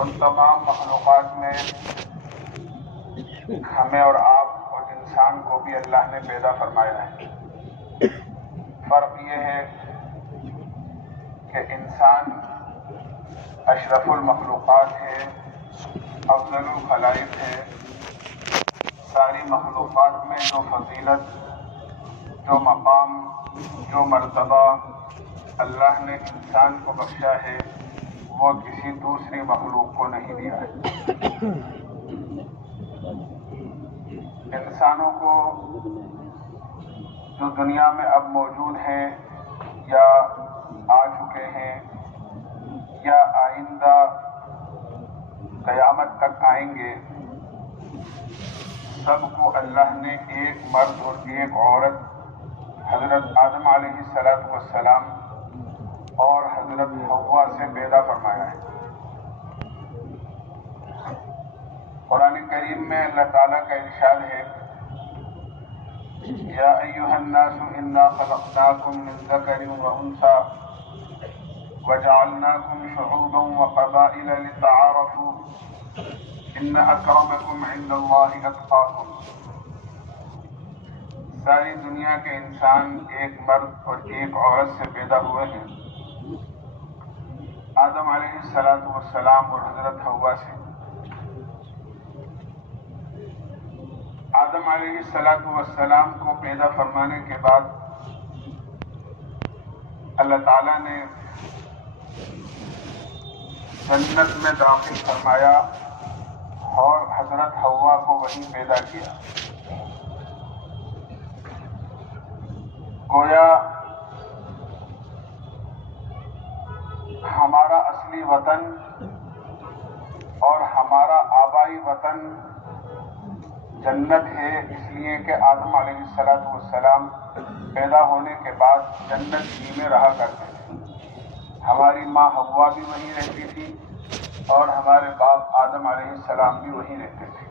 ان تمام مخلوقات میں ہمیں اور آپ اور انسان کو بھی اللہ نے پیدا فرمایا ہے۔ فرق یہ ہے کہ انسان اشرف المخلوقات ہے، افضل الخلائق ہے۔ ساری مخلوقات میں جو فضیلت، جو مقام، جو مرتبہ اللہ نے انسان کو بخشا ہے وہ کسی دوسری مخلوق کو نہیں دیا ہے۔ انسانوں کو جو دنیا میں اب موجود ہیں یا آ چکے ہیں یا آئندہ قیامت تک آئیں گے، سب کو اللہ نے ایک مرد اور ایک عورت، حضرت آدم علیہ السلام اور حضرت حوا سے پیدا فرمایا ہے۔ قرآن کریم میں اللہ تعالیٰ کا ارشاد ہے، یا ایھا الناس انا خلقناکم من ذکر وانثی وجعلناکم شعوبا وقبائل لتعارفوا ان اکرمکم عند اللہ اتقاکم۔ ساری دنیا کے انسان ایک مرد اور ایک عورت سے پیدا ہوئے ہیں، آدم علیہ السلام اور حضرت حوا سے۔ آدم علیہ السلام کو پیدا فرمانے کے بعد اللہ تعالیٰ نے جنت میں داخل فرمایا اور حضرت حوا کو وہیں پیدا کیا۔ گویا ہمارا اصلی وطن اور ہمارا آبائی وطن جنت ہے، اس لیے کہ آدم علیہ السلام پیدا ہونے کے بعد جنت ہی میں رہا کرتے تھے۔ ہماری ماں حوا بھی وہیں رہتی تھی اور ہمارے باپ آدم علیہ السلام بھی وہیں رہتے تھے۔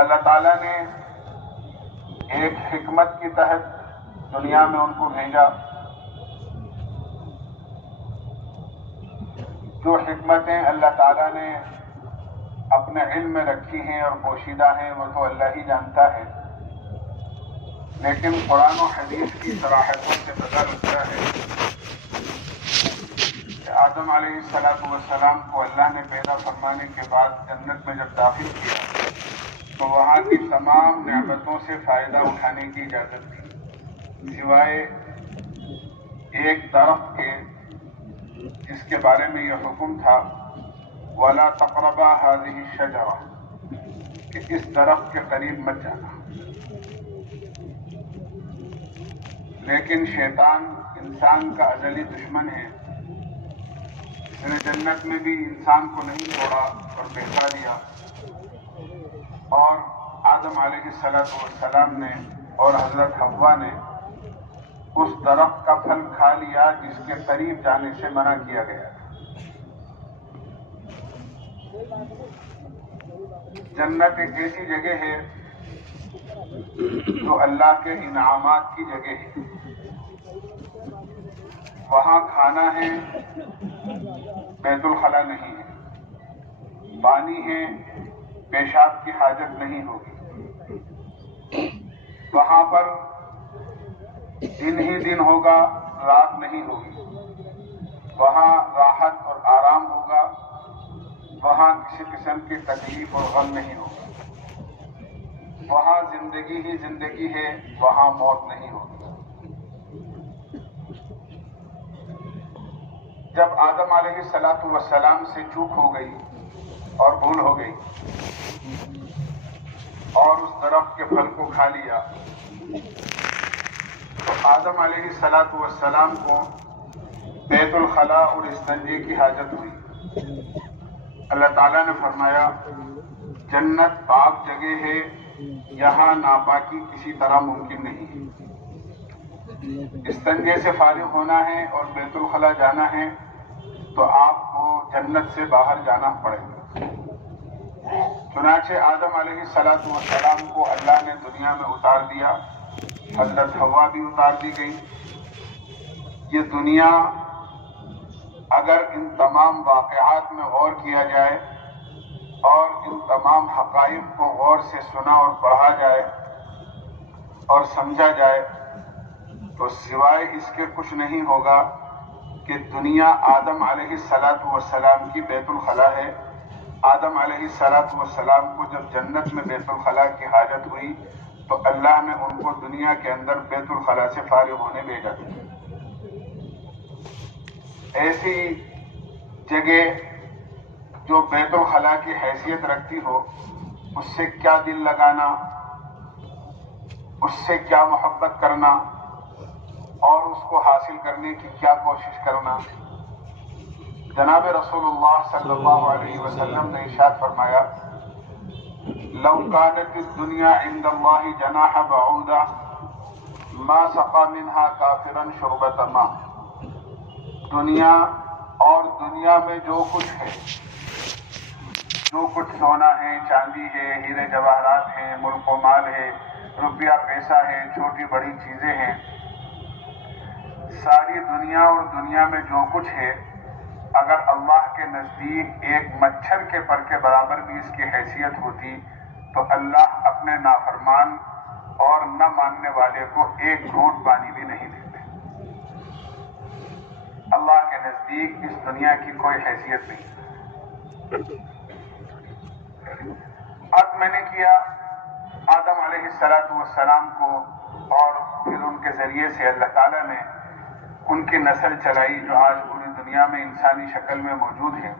اللہ تعالیٰ نے ایک حکمت کے تحت دنیا میں ان کو بھیجا۔ جو حکمتیں اللہ تعالیٰ نے اپنے علم میں رکھی ہیں اور پوشیدہ ہیں وہ تو اللہ ہی جانتا ہے، لیکن قرآن و حدیث کی صراحتوں سے پتہ لگتا ہے کہ آدم علیہ السلام کو اللہ نے پیدا فرمانے کے بعد جنت میں جب داخل کیا تو وہاں کی تمام نعمتوں سے فائدہ اٹھانے کی اجازت تھی، سوائے ایک درخت کے جس کے بارے میں یہ حکم تھا وَلَا تَقْرَبَا هَٰذِهِ الشَّجَرَةَ، کہ اس درخت کے قریب مت جانا۔ لیکن شیطان انسان کا ازلی دشمن ہے، اس نے جنت میں بھی انسان کو نہیں چھوڑا اور بہکا دیا، اور آدم علیہ السلام نے اور حضرت حوا نے اس درخت کا پھل کھا لیا جس کے قریب جانے سے منع کیا گیا تھا۔ جنت ایک ایسی جگہ ہے جو اللہ کے انعامات کی جگہ ہے۔ وہاں کھانا ہے، بیت الخلا نہیں ہے، پانی ہے، پیشاب کی حاجت نہیں ہوگی، وہاں پر دن ہی دن ہوگا، رات نہیں ہوگی، وہاں راحت اور آرام ہوگا، وہاں کسی قسم کی تکلیف اور غم نہیں ہوگا، وہاں زندگی ہی زندگی ہے، وہاں موت نہیں ہوگی۔ جب آدم علیہ السلام سے چوک ہو گئی اور بھول ہو گئی اور اس درخت کے پھل کو کھا لیا تو آدم علیہ السلام کو بیت الخلا اور استنجے کی حاجت ہوئی۔ اللہ تعالیٰ نے فرمایا جنت پاک جگہ ہے، یہاں ناپاکی کسی طرح ممکن نہیں ہے۔ استنجے سے فارغ ہونا ہے اور بیت الخلا جانا ہے تو آپ کو جنت سے باہر جانا پڑے گا۔ چنانچہ آدم علیہ السلام کو اللہ نے دنیا میں اتار دیا، حضرت حوا بھی اتار دی گئی، یہ دنیا اگر ان تمام واقعات میں غور کیا جائے اور ان تمام حقائق کو غور سے سنا اور پڑھا جائے اور سمجھا جائے تو سوائے اس کے کچھ نہیں ہوگا کہ دنیا آدم علیہ السلام کی بیت الخلا ہے. آدم علیہ السلام کو جب جنت میں بیت الخلا کی حاجت ہوئی تو اللہ نے ان کو دنیا کے اندر بیت الخلا سے فارغ ہونے بھیجا. ایسی جگہ جو بیت الخلا کی حیثیت رکھتی ہو اس سے کیا دل لگانا، اس سے کیا محبت کرنا اور اس کو حاصل کرنے کی کیا کوشش کرنا. جناب رسول اللہ صلی اللہ علیہ وسلم نے ارشاد فرمایا لو كانت الدنيا عند الله جناح بعوضة ما سقى منها كافرا شربة ماء. دنیا اور دنیا میں جو کچھ ہے، جو کچھ سونا ہے، چاندی ہے، ہیرے جواہرات ہیں، ملک و مال ہے، روپیہ پیسہ ہے، چھوٹی بڑی چیزیں ہیں، ساری دنیا اور دنیا میں جو کچھ ہے اگر اللہ کے نزدیک ایک مچھر کے پر کے برابر بھی اس کی حیثیت ہوتی تو اللہ اپنے نافرمان اور نہ ماننے والے کو ایک گھونٹ پانی بھی نہیں دیتے. اللہ کے نزدیک اس دنیا کی کوئی حیثیت نہیں. عرض میں نے کیا آدم علیہ السلام کو اور پھر ان کے ذریعے سے اللہ تعالیٰ نے ان کی نسل چلائی جو آج پوری دنیا میں انسانی شکل میں موجود ہے.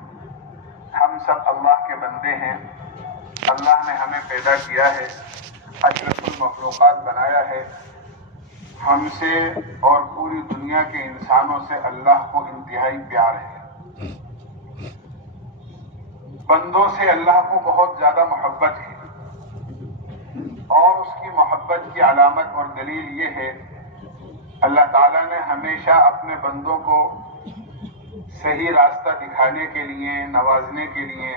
ہم سب اللہ کے بندے ہیں. اللہ نے ہمیں پیدا کیا ہے، اشرف المخلوقات بنایا ہے. ہم سے اور پوری دنیا کے انسانوں سے اللہ کو انتہائی پیار ہے. بندوں سے اللہ کو بہت زیادہ محبت ہے اور اس کی محبت کی علامت اور دلیل یہ ہے اللہ تعالیٰ نے ہمیشہ اپنے بندوں کو صحیح راستہ دکھانے کے لیے، نوازنے کے لیے،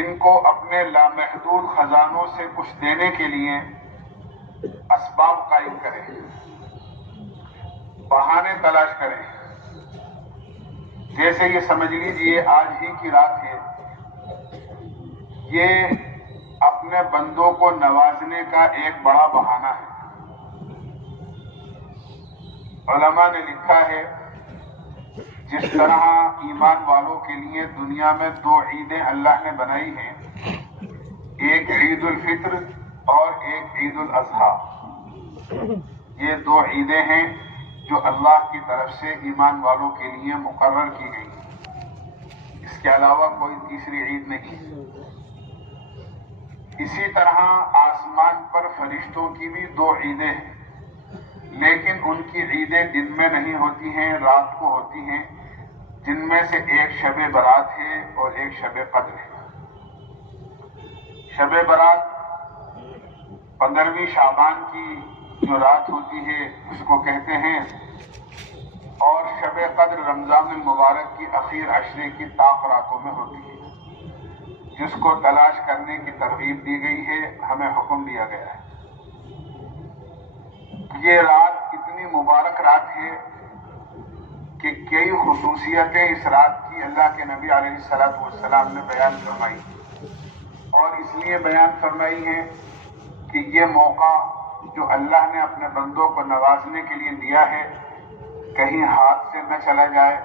ان کو اپنے لامحدود خزانوں سے کچھ دینے کے لیے اسباب قائم کریں، بہانے تلاش کریں. جیسے یہ سمجھ لیجئے آج ہی کی رات ہے، یہ اپنے بندوں کو نوازنے کا ایک بڑا بہانہ ہے. علماء نے لکھا ہے جس طرح ایمان والوں کے لیے دنیا میں دو عیدیں اللہ نے بنائی ہیں، ایک عید الفطر اور ایک عید الاضحیٰ. یہ دو عیدیں ہیں جو اللہ کی طرف سے ایمان والوں کے لیے مقرر کی گئی ہیں. اس کے علاوہ کوئی تیسری عید نہیں. اسی طرح آسمان پر فرشتوں کی بھی دو عیدیں ہیں، لیکن ان کی عیدیں دن میں نہیں ہوتی ہیں، رات کو ہوتی ہیں، جن میں سے ایک شب برات ہے اور ایک شب قدر ہے. شب برات 15ویں شعبان کی جو رات ہوتی ہے اس کو کہتے ہیں، اور شب قدر رمضان المبارک کی اخیر عشرے کی طاق راتوں میں ہوتی ہے، جس کو تلاش کرنے کی ترغیب دی گئی ہے، ہمیں حکم دیا گیا ہے. یہ رات اتنی مبارک رات ہے کہ کئی خصوصیتیں اس رات کی اللہ کے نبی علیہ السلام نے بیان فرمائی، اور اس لیے بیان فرمائی ہے کہ یہ موقع جو اللہ نے اپنے بندوں کو نوازنے کے لیے دیا ہے کہیں ہاتھ سے نہ چلا جائے،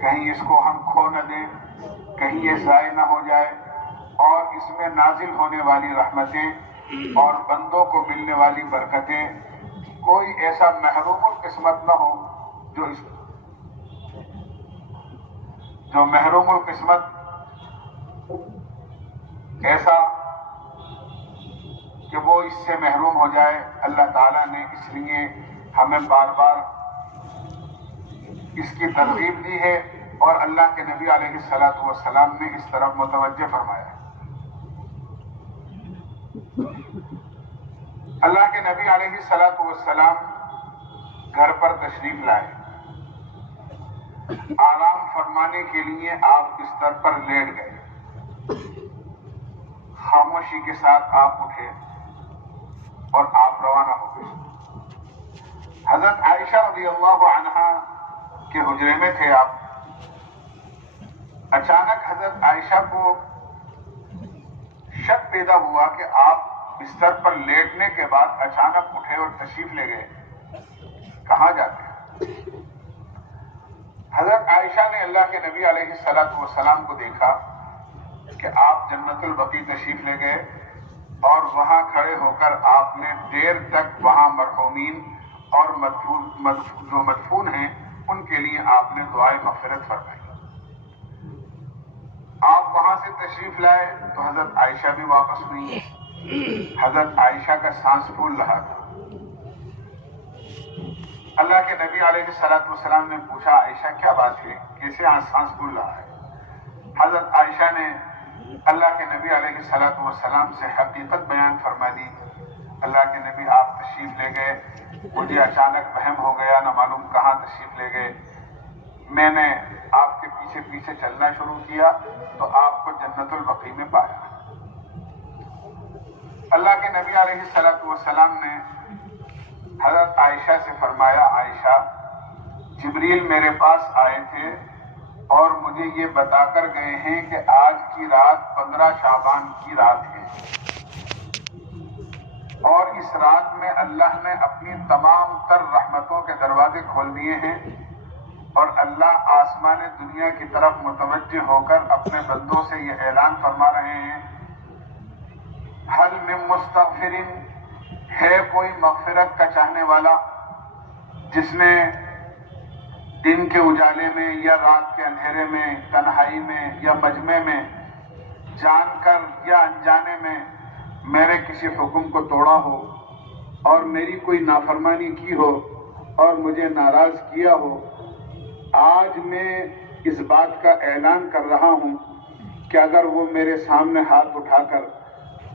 کہیں اس کو ہم کھو نہ دیں، کہیں یہ ضائع نہ ہو جائے، اور اس میں نازل ہونے والی رحمتیں اور بندوں کو ملنے والی برکتیں کوئی ایسا محروم القسمت نہ ہو جو محروم القسمت ایسا کہ وہ اس سے محروم ہو جائے. اللہ تعالیٰ نے اس لیے ہمیں بار بار اس کی ترغیب دی ہے اور اللہ کے نبی علیہ السلام نے اس طرف متوجہ فرمایا ہے. اللہ کے نبی علیہ السلام گھر پر تشریف لائے. آرام فرمانے کے لیے آپ بستر پر لیٹ گئے. خاموشی کے ساتھ آپ اٹھے اور آپ روانہ ہو گئے. حضرت عائشہ رضی اللہ عنہا کے حجرے میں تھے آپ. اچانک حضرت عائشہ کو شک پیدا ہوا کہ آپ بستر پر لیٹنے کے بعد اچانک اٹھے اور تشریف لے گئے. کہاں جاتے ہیں؟ حضرت عائشہ نے اللہ کے نبی علیہ الصلوۃ والسلام کو دیکھا کہ آپ جنت البقیع تشریف لے گئے اور وہاں کھڑے ہو کر آپ نے دیر تک وہاں مرحومین اور جو مدفون ہیں ان کے لیے آپ نے دعائے مغفرت فرمائی. آپ وہاں سے تشریف لائے تو حضرت عائشہ بھی واپس ہوئی. حضرت عائشہ کا سانس پھول رہا تھا. اللہ کے نبی علیہ الصلوۃ والسلام نے پوچھا عائشہ کیا بات ہے, کیسے سانس پھول رہا ہے؟ حضرت عائشہ نے اللہ کے نبی علیہ الصلوۃ والسلام سے حقیقت بیان فرما دی. اللہ کے نبی آپ تشریف لے گئے, مجھے اچانک وہم ہو گیا, نہ معلوم کہاں تشریف لے گئے. میں نے آپ کے پیچھے پیچھے چلنا شروع کیا تو آپ کو جنت البقیع میں پایا. اللہ کے نبی علیہ الصلوۃ والسلام نے حضرت عائشہ سے فرمایا عائشہ جبریل میرے پاس آئے تھے اور مجھے یہ بتا کر گئے ہیں کہ آج کی رات 15 شعبان کی رات ہے اور اس رات میں اللہ نے اپنی تمام تر رحمتوں کے دروازے کھول دیے ہیں اور اللہ آسمان دنیا کی طرف متوجہ ہو کر اپنے بندوں سے یہ اعلان فرما رہے ہیں حل من مستغفر, ہے کوئی مغفرت کا چاہنے والا جس نے دن کے اجالے میں یا رات کے اندھیرے میں, تنہائی میں یا مجمع میں جان کر یا انجانے میں میرے کسی حکم کو توڑا ہو اور میری کوئی نافرمانی کی ہو اور مجھے ناراض کیا ہو. آج میں اس بات کا اعلان کر رہا ہوں کہ اگر وہ میرے سامنے ہاتھ اٹھا کر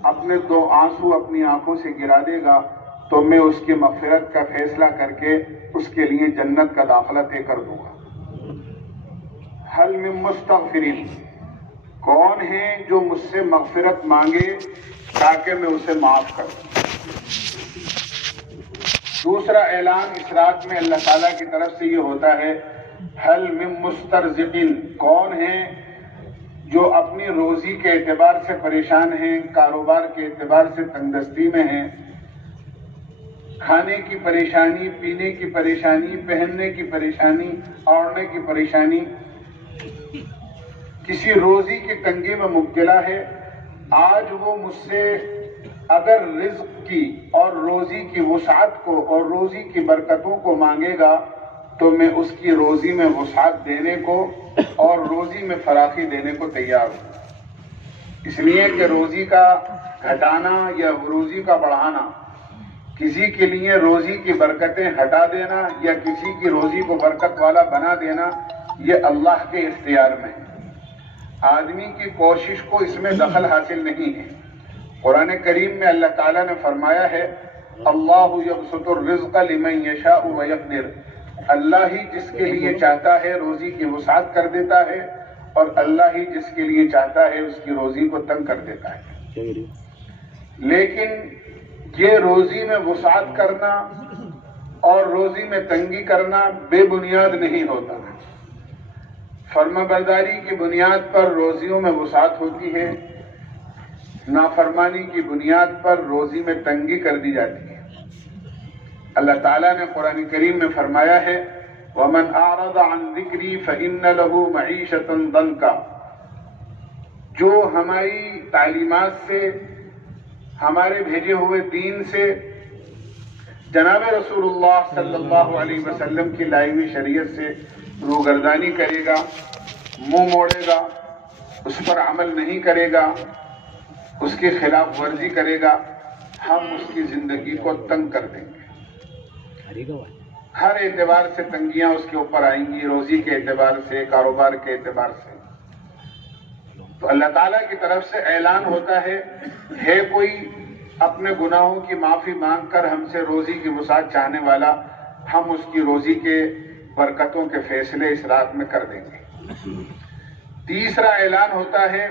اپنے 2 آنسو اپنی آنکھوں سے گرا دے گا تو میں اس کی مغفرت کا فیصلہ کر کے اس کے لیے جنت کا داخلہ طے کر دوں گا. حل من مستغفرین, کون ہے جو مجھ سے مغفرت مانگے تاکہ میں اسے معاف کروں. دوسرا اعلان اس رات میں اللہ تعالیٰ کی طرف سے یہ ہوتا ہے حل من مسترزقین, کون ہے جو اپنی روزی کے اعتبار سے پریشان ہیں, کاروبار کے اعتبار سے تنگدستی میں ہیں, کھانے کی پریشانی, پینے کی پریشانی, پہننے کی پریشانی, اوڑھنے کی پریشانی, کسی روزی کی تنگی میں مبتلا ہے. آج وہ مجھ سے اگر رزق کی اور روزی کی وسعت کو اور روزی کی برکتوں کو مانگے گا تو میں اس کی روزی میں وسعت دینے کو اور روزی میں فراخی دینے کو تیار ہوں. اس لیے کہ روزی کا گھٹانا یا روزی کا بڑھانا, کسی کے لیے روزی کی برکتیں ہٹا دینا یا کسی کی روزی کو برکت والا بنا دینا, یہ اللہ کے اختیار میں ہے. آدمی کی کوشش کو اس میں دخل حاصل نہیں ہے. قرآن کریم میں اللہ تعالیٰ نے فرمایا ہے اللہ یبسط الرزق لمن یشاء ویقدر, اللہ ہی جس کے لیے چاہتا ہے روزی کی وسعت کر دیتا ہے اور اللہ ہی جس کے لیے چاہتا ہے اس کی روزی کو تنگ کر دیتا ہے. لیکن یہ روزی میں وسعت کرنا اور روزی میں تنگی کرنا بے بنیاد نہیں ہوتا. فرما برداری کی بنیاد پر روزیوں میں وسعت ہوتی ہے, نافرمانی کی بنیاد پر روزی میں تنگی کر دی جاتی ہے. اللہ تعالیٰ نے قرآن کریم میں فرمایا ہے وَمَنْ أَعْرَضَ عَنْ ذِكْرِي فَإِنَّ لَهُ مَعِيشَةً ضَنْكًا, جو ہماری تعلیمات سے, ہمارے بھیجے ہوئے دین سے, جناب رسول اللہ صلی اللہ علیہ وسلم کی لائی ہوئی شریعت سے روگردانی کرے گا, منہ موڑے گا, اس پر عمل نہیں کرے گا, اس کی خلاف ورزی کرے گا, ہم اس کی زندگی کو تنگ کر دیں گے. ہر اعتبار سے تنگیاں اس کے اوپر آئیں گی, روزی کے اعتبار سے, کاروبار کے اعتبار سے. تو اللہ تعالیٰ کی طرف سے اعلان ہوتا ہے کوئی اپنے گناہوں کی معافی مانگ کر ہم سے روزی کی وسعت چاہنے والا, ہم اس کی روزی کے برکتوں کے فیصلے اس رات میں کر دیں گے. تیسرا اعلان ہوتا ہے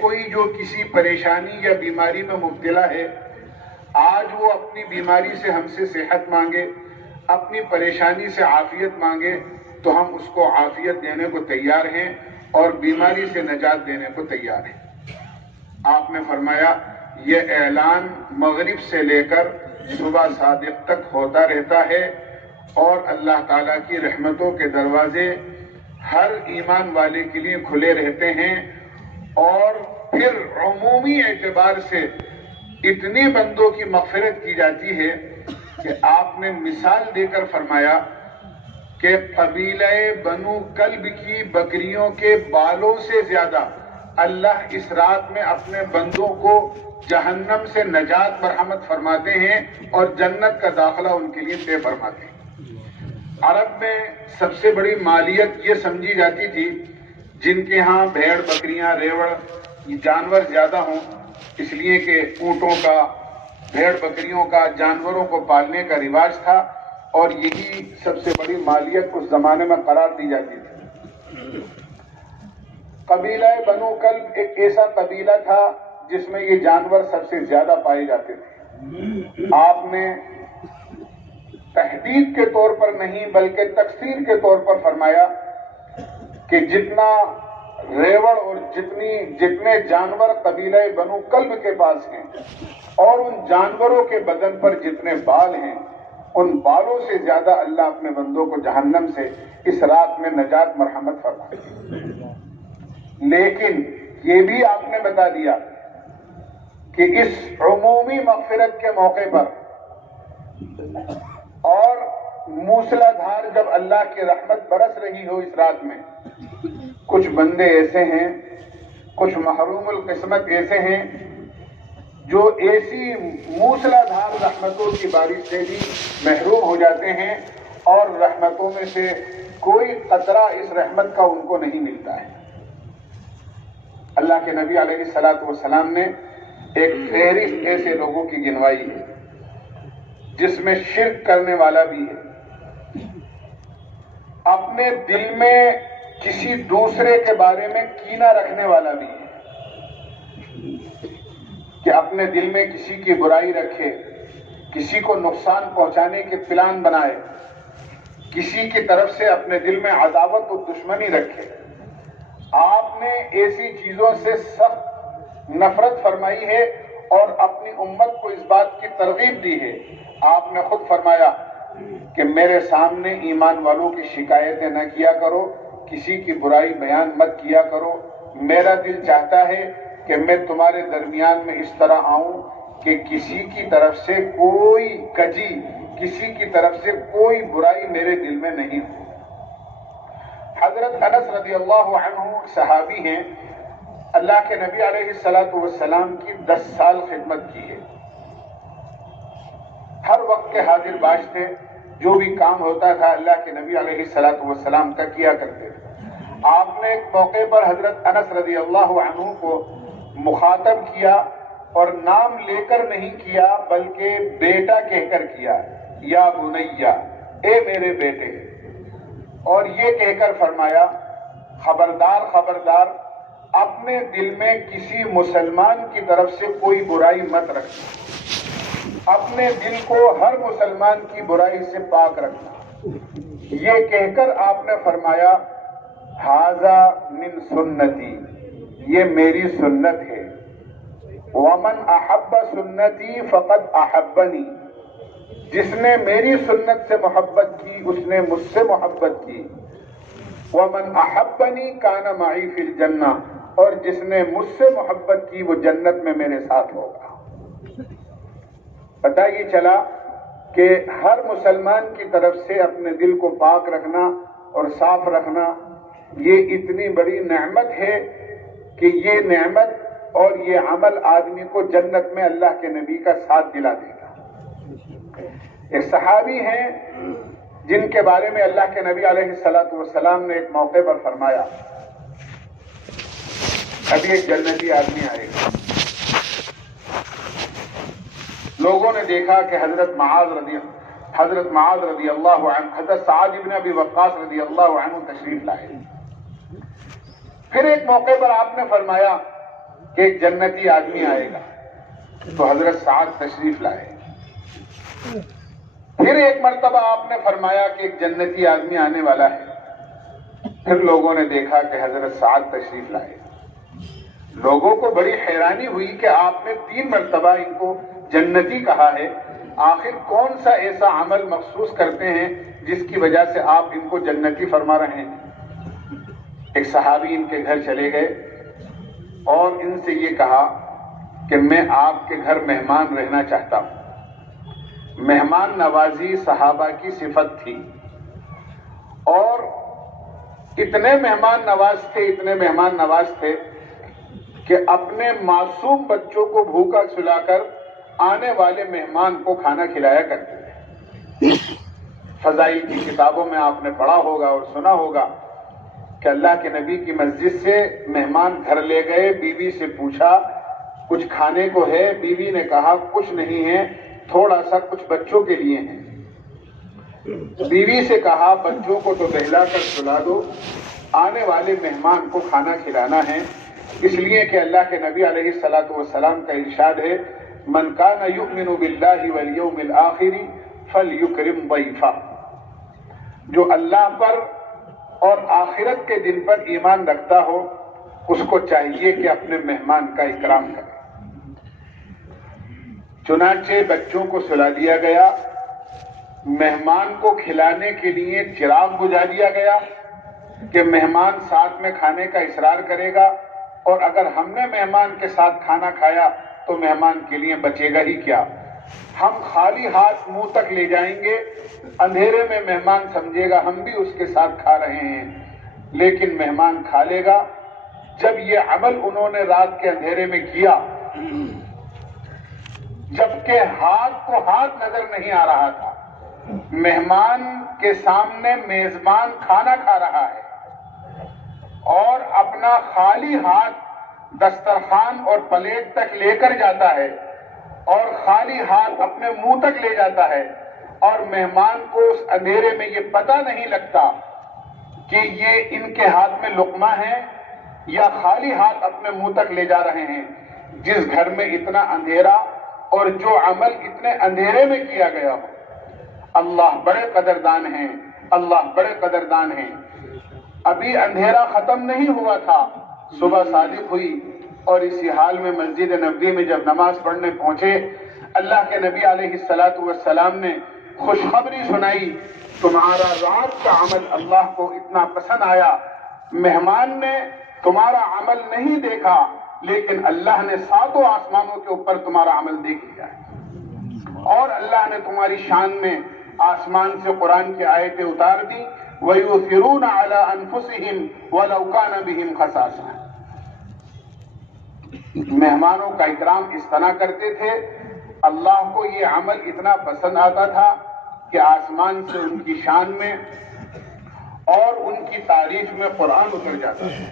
کوئی جو کسی پریشانی یا بیماری میں مبتلا ہے, آج وہ اپنی بیماری سے ہم سے صحت مانگے اپنی پریشانی سے عافیت مانگے تو ہم اس کو عافیت دینے کو تیار ہیں اور بیماری سے نجات دینے کو تیار ہیں۔ آپ نے فرمایا یہ اعلان مغرب سے لے کر صبح صادق تک ہوتا رہتا ہے اور اللہ تعالیٰ کی رحمتوں کے دروازے ہر ایمان والے کے لیے کھلے رہتے ہیں، اور پھر عمومی اعتبار سے اتنے بندوں کی مغفرت کی جاتی ہے کہ آپ نے مثال دے کر فرمایا کہ قبیلہ بنو کلب کی بکریوں کے بالوں سے زیادہ اللہ اس رات میں اپنے بندوں کو جہنم سے نجات مرحمت فرماتے ہیں اور جنت کا داخلہ ان کے لیے طے فرماتے ہیں۔ عرب میں سب سے بڑی مالیت یہ سمجھی جاتی تھی جن کے ہاں بھیڑ بکریاں ریوڑ یہ جانور زیادہ ہوں، اس لیے کہ اونٹوں کا بھیڑ بکریوں کا جانوروں کو پالنے کا رواج تھا اور یہی سب سے بڑی مالیت اس زمانے میں قرار دی جاتی تھی۔ قبیلہ بنو کلب ایک ایسا قبیلہ تھا جس میں یہ جانور سب سے زیادہ پائے جاتے تھے۔ آپ نے تحدید کے طور پر نہیں بلکہ تکثیر کے طور پر فرمایا کہ جتنا ریوڑ اور جتنے جانور قبیلہ بنو کلب کے پاس ہیں اور ان جانوروں کے بدن پر جتنے بال ہیں، ان بالوں سے زیادہ اللہ اپنے بندوں کو جہنم سے اس رات میں نجات مرحمت فرمائے۔ لیکن یہ بھی آپ نے بتا دیا کہ اس عمومی مغفرت کے موقع پر اور موسلا دھار جب اللہ کی رحمت برس رہی ہو اس رات میں، کچھ بندے ایسے ہیں، کچھ محروم القسمت ایسے ہیں جو ایسی موسلا دھار رحمتوں کی بارش سے بھی محروم ہو جاتے ہیں اور رحمتوں میں سے کوئی قطرہ اس رحمت کا ان کو نہیں ملتا ہے۔ اللہ کے نبی علیہ الصلوۃ والسلام نے ایک فہرست ایسے لوگوں کی گنوائی ہے جس میں شرک کرنے والا بھی ہے، اپنے دل میں کسی دوسرے کے بارے میں کینہ رکھنے والا بھی ہے، کہ اپنے دل میں کسی کی برائی رکھے، کسی کو نقصان پہنچانے کے پلان بنائے، کسی کی طرف سے اپنے دل میں عداوت و دشمنی رکھے۔ آپ نے ایسی چیزوں سے سخت نفرت فرمائی ہے اور اپنی امت کو اس بات کی ترغیب دی ہے۔ آپ نے خود فرمایا کہ میرے سامنے ایمان والوں کی شکایتیں نہ کیا کرو، کسی کی برائی بیان مت کیا کرو۔ میرا دل چاہتا ہے کہ میں تمہارے درمیان میں اس طرح آؤں کہ کسی کی طرف سے کوئی کجی، کسی کی طرف سے کوئی برائی میرے دل میں نہیں ہو۔ حضرت انس رضی اللہ عنہ صحابی ہیں، اللہ کے نبی علیہ الصلوۃ والسلام کی 10 سال خدمت کی ہے، ہر وقت کے حاضر باش تھے، جو بھی کام ہوتا تھا اللہ کے نبی علیہ الصلوۃ والسلام کا کیا کرتے تھے۔ آپ نے ایک موقع پر حضرت انس رضی اللہ عنہ کو مخاطب کیا اور نام لے کر نہیں کیا بلکہ بیٹا کہہ کر کیا، یا بنیا، اے میرے بیٹے، اور یہ کہہ کر فرمایا خبردار خبردار، اپنے دل میں کسی مسلمان کی طرف سے کوئی برائی مت رکھنا، اپنے دل کو ہر مسلمان کی برائی سے پاک رکھنا۔ یہ کہہ کر آپ نے فرمایا ھذا من سنتی، یہ میری سنت ہے، ومن احب سنتی فقد احبنی، جس نے میری سنت سے محبت کی اس نے مجھ سے محبت کی، ومن احبنی کان معی فی الجنہ، اور جس نے مجھ سے محبت کی وہ جنت میں میرے ساتھ ہوگا۔ پتہ یہ چلا کہ ہر مسلمان کی طرف سے اپنے دل کو پاک رکھنا اور صاف رکھنا یہ اتنی بڑی نعمت ہے کہ یہ نعمت اور یہ عمل آدمی کو جنت میں اللہ کے نبی کا ساتھ دلا دے گا۔ ایک صحابی ہیں جن کے بارے میں اللہ کے نبی علیہ الصلوۃ والسلام نے ایک موقع پر فرمایا ابھی ایک جنتی آدمی آئے گا۔ لوگوں نے دیکھا کہ حضرت معاذ رضی اللہ عنہ، حضرت سعد بن ابی وقاص رضی اللہ عنہ تشریف لائے۔ پھر ایک موقع پر آپ نے فرمایا کہ ایک جنتی آدمی آئے گا، تو حضرت سعد تشریف لائے۔ پھر ایک مرتبہ آپ نے فرمایا کہ ایک جنتی آدمی آنے والا ہے. پھر لوگوں نے دیکھا کہ حضرت سعد تشریف لائے. لوگوں کو بڑی حیرانی ہوئی کہ آپ نے 3 مرتبہ ان کو جنتی کہا ہے. آخر کون سا ایسا عمل مخصوص کرتے ہیں جس کی وجہ سے آپ ان کو جنتی فرما رہے ہیں؟ ایک صحابی ان کے گھر چلے گئے اور ان سے یہ کہا کہ میں آپ کے گھر مہمان رہنا چاہتا ہوں. مہمان نوازی صحابہ کی صفت تھی اور اتنے مہمان نواز تھے کہ اپنے معصوم بچوں کو بھوکا سلا کر آنے والے مہمان کو کھانا کھلایا کرتے تھے. فضائل کی کتابوں میں آپ نے پڑھا ہوگا اور سنا ہوگا کہ اللہ کے نبی کی مسجد سے مہمان گھر لے گئے. بیوی سے پوچھا کچھ کھانے کو ہے؟ بیوی نے کہا کچھ نہیں ہے، تھوڑا سا کچھ بچوں کے لیے ہیں. بیوی سے کہا بچوں کو تو بہلا کر سلا دو، آنے والے مہمان کو کھانا کھلانا ہے. اس لیے کہ اللہ کے نبی علیہ الصلوۃ والسلام کا ارشاد ہے من کان یؤمن باللہ والیوم الآخر فلیکرم ضیفہ. جو اللہ پر اور آخرت کے دن پر ایمان رکھتا ہو اس کو چاہیے کہ اپنے مہمان کا اکرام کرے. چنانچہ بچوں کو سلا دیا گیا. مہمان کو کھلانے کے لیے چراغ بجھا دیا گیا کہ مہمان ساتھ میں کھانے کا اصرار کرے گا اور اگر ہم نے مہمان کے ساتھ کھانا کھایا تو مہمان کے لیے بچے گا ہی کیا. ہم خالی ہاتھ منہ تک لے جائیں گے، اندھیرے میں مہمان سمجھے گا ہم بھی اس کے ساتھ کھا رہے ہیں، لیکن مہمان کھا لے گا. جب یہ عمل انہوں نے رات کے اندھیرے میں کیا، جبکہ ہاتھ کو ہاتھ نظر نہیں آ رہا تھا، مہمان کے سامنے میزبان کھانا کھا رہا ہے اور اپنا خالی ہاتھ دسترخوان اور پلیٹ تک لے کر جاتا ہے اور خالی ہاتھ اپنے منہ تک لے جاتا ہے اور مہمان کو اس اندھیرے میں یہ پتہ نہیں لگتا کہ یہ ان کے ہاتھ میں لقمہ ہے یا خالی ہاتھ اپنے منہ تک لے جا رہے ہیں. جس گھر میں اتنا اندھیرا اور جو عمل اتنے اندھیرے میں کیا گیا ہو، اللہ بڑے قدردان ہیں، اللہ بڑے قدردان ہیں. ابھی اندھیرا ختم نہیں ہوا تھا، صبح صادق ہوئی اور اسی حال میں مسجد نبوی میں جب نماز پڑھنے پہنچے، اللہ کے نبی علیہ الصلوۃ والسلام نے خوشخبری سنائی تمہارا رات کا عمل اللہ کو اتنا پسند آیا. مہمان نے تمہارا عمل نہیں دیکھا لیکن اللہ نے 7 آسمانوں کے اوپر تمہارا عمل دیکھ لیا ہے اور اللہ نے تمہاری شان میں آسمان سے قرآن کی آیتیں اتار دی. وَيُؤْثِرُونَ عَلَىٰ أَنفُسِهِمْ وَلَوْ كَانَ بِهِمْ خَصَاصَةٌ. مہمانوں کا اکرام اس طرح کرتے تھے. اللہ کو یہ عمل اتنا پسند آتا تھا کہ آسمان سے ان کی شان میں اور ان کی تعریف میں قرآن اتر جاتا تھا.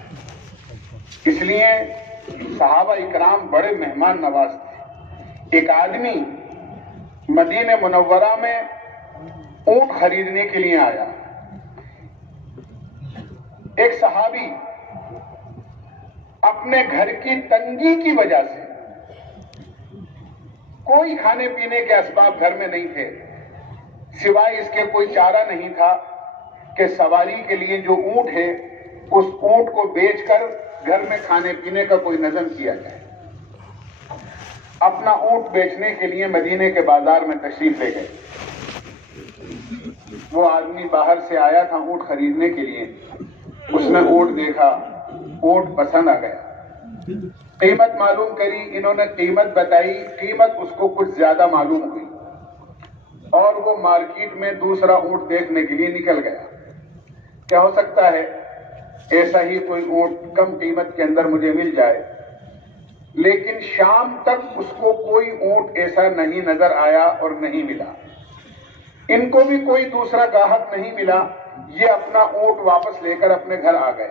اس لیے صحابہ اکرام بڑے مہمان نواز تھے. ایک آدمی مدینہ منورہ میں اونٹ خریدنے کے لیے آیا. ایک صحابی اپنے گھر کی تنگی کی وجہ سے، کوئی کھانے پینے کے اسباب گھر میں نہیں تھے، سوائے اس کے کوئی چارہ نہیں تھا کہ سواری کے لیے جو اونٹ ہے اس اونٹ کو بیچ کر گھر میں کھانے پینے کا کوئی نظم کیا جائے. اپنا اونٹ بیچنے کے لیے مدینے کے بازار میں تشریف لے گئے. وہ آدمی باہر سے آیا تھا اونٹ خریدنے کے لیے. اس نے اونٹ دیکھا، اونٹ پسند آ گیا. قیمت معلوم کری، انہوں نے قیمت بتائی، قیمت اس کو کچھ زیادہ معلوم ہوئی اور وہ مارکیٹ میں دوسرا اونٹ دیکھنے کے لیے نکل گیا. کیا ہو سکتا ہے ایسا ہی کوئی اونٹ کم قیمت کے اندر مجھے مل جائے. لیکن شام تک اس کو کوئی اونٹ ایسا نہیں نظر آیا اور نہیں ملا. ان کو بھی کوئی دوسرا گاہک نہیں ملا. یہ اپنا اونٹ واپس لے کر اپنے گھر آ گئے.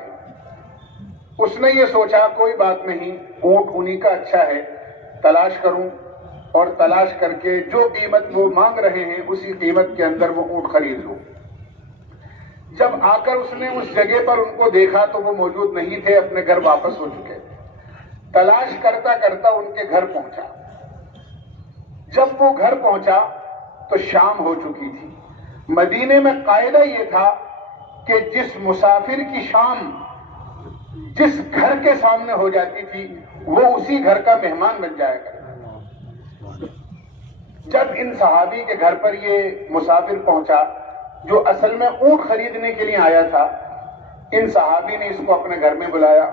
اس نے یہ سوچا کوئی بات نہیں، اونٹ انہی کا اچھا ہے، تلاش کروں اور تلاش کر کے جو قیمت وہ مانگ رہے ہیں اسی قیمت کے اندر وہ اونٹ خرید لوں. جب آ کر اس نے اس جگہ پر ان کو دیکھا تو وہ موجود نہیں تھے، اپنے گھر واپس ہو چکے تھے. تلاش کرتا کرتا ان کے گھر پہنچا. جب وہ گھر پہنچا تو شام ہو چکی تھی۔ مدینے میں قاعدہ یہ تھا کہ جس مسافر کی شام جس گھر کے سامنے ہو جاتی تھی وہ اسی گھر کا مہمان بن جایا کرتا۔ جب ان صحابی کے گھر پر یہ مسافر پہنچا جو اصل میں اونٹ خریدنے کے لیے آیا تھا، ان صحابی نے اس کو اپنے گھر میں بلایا،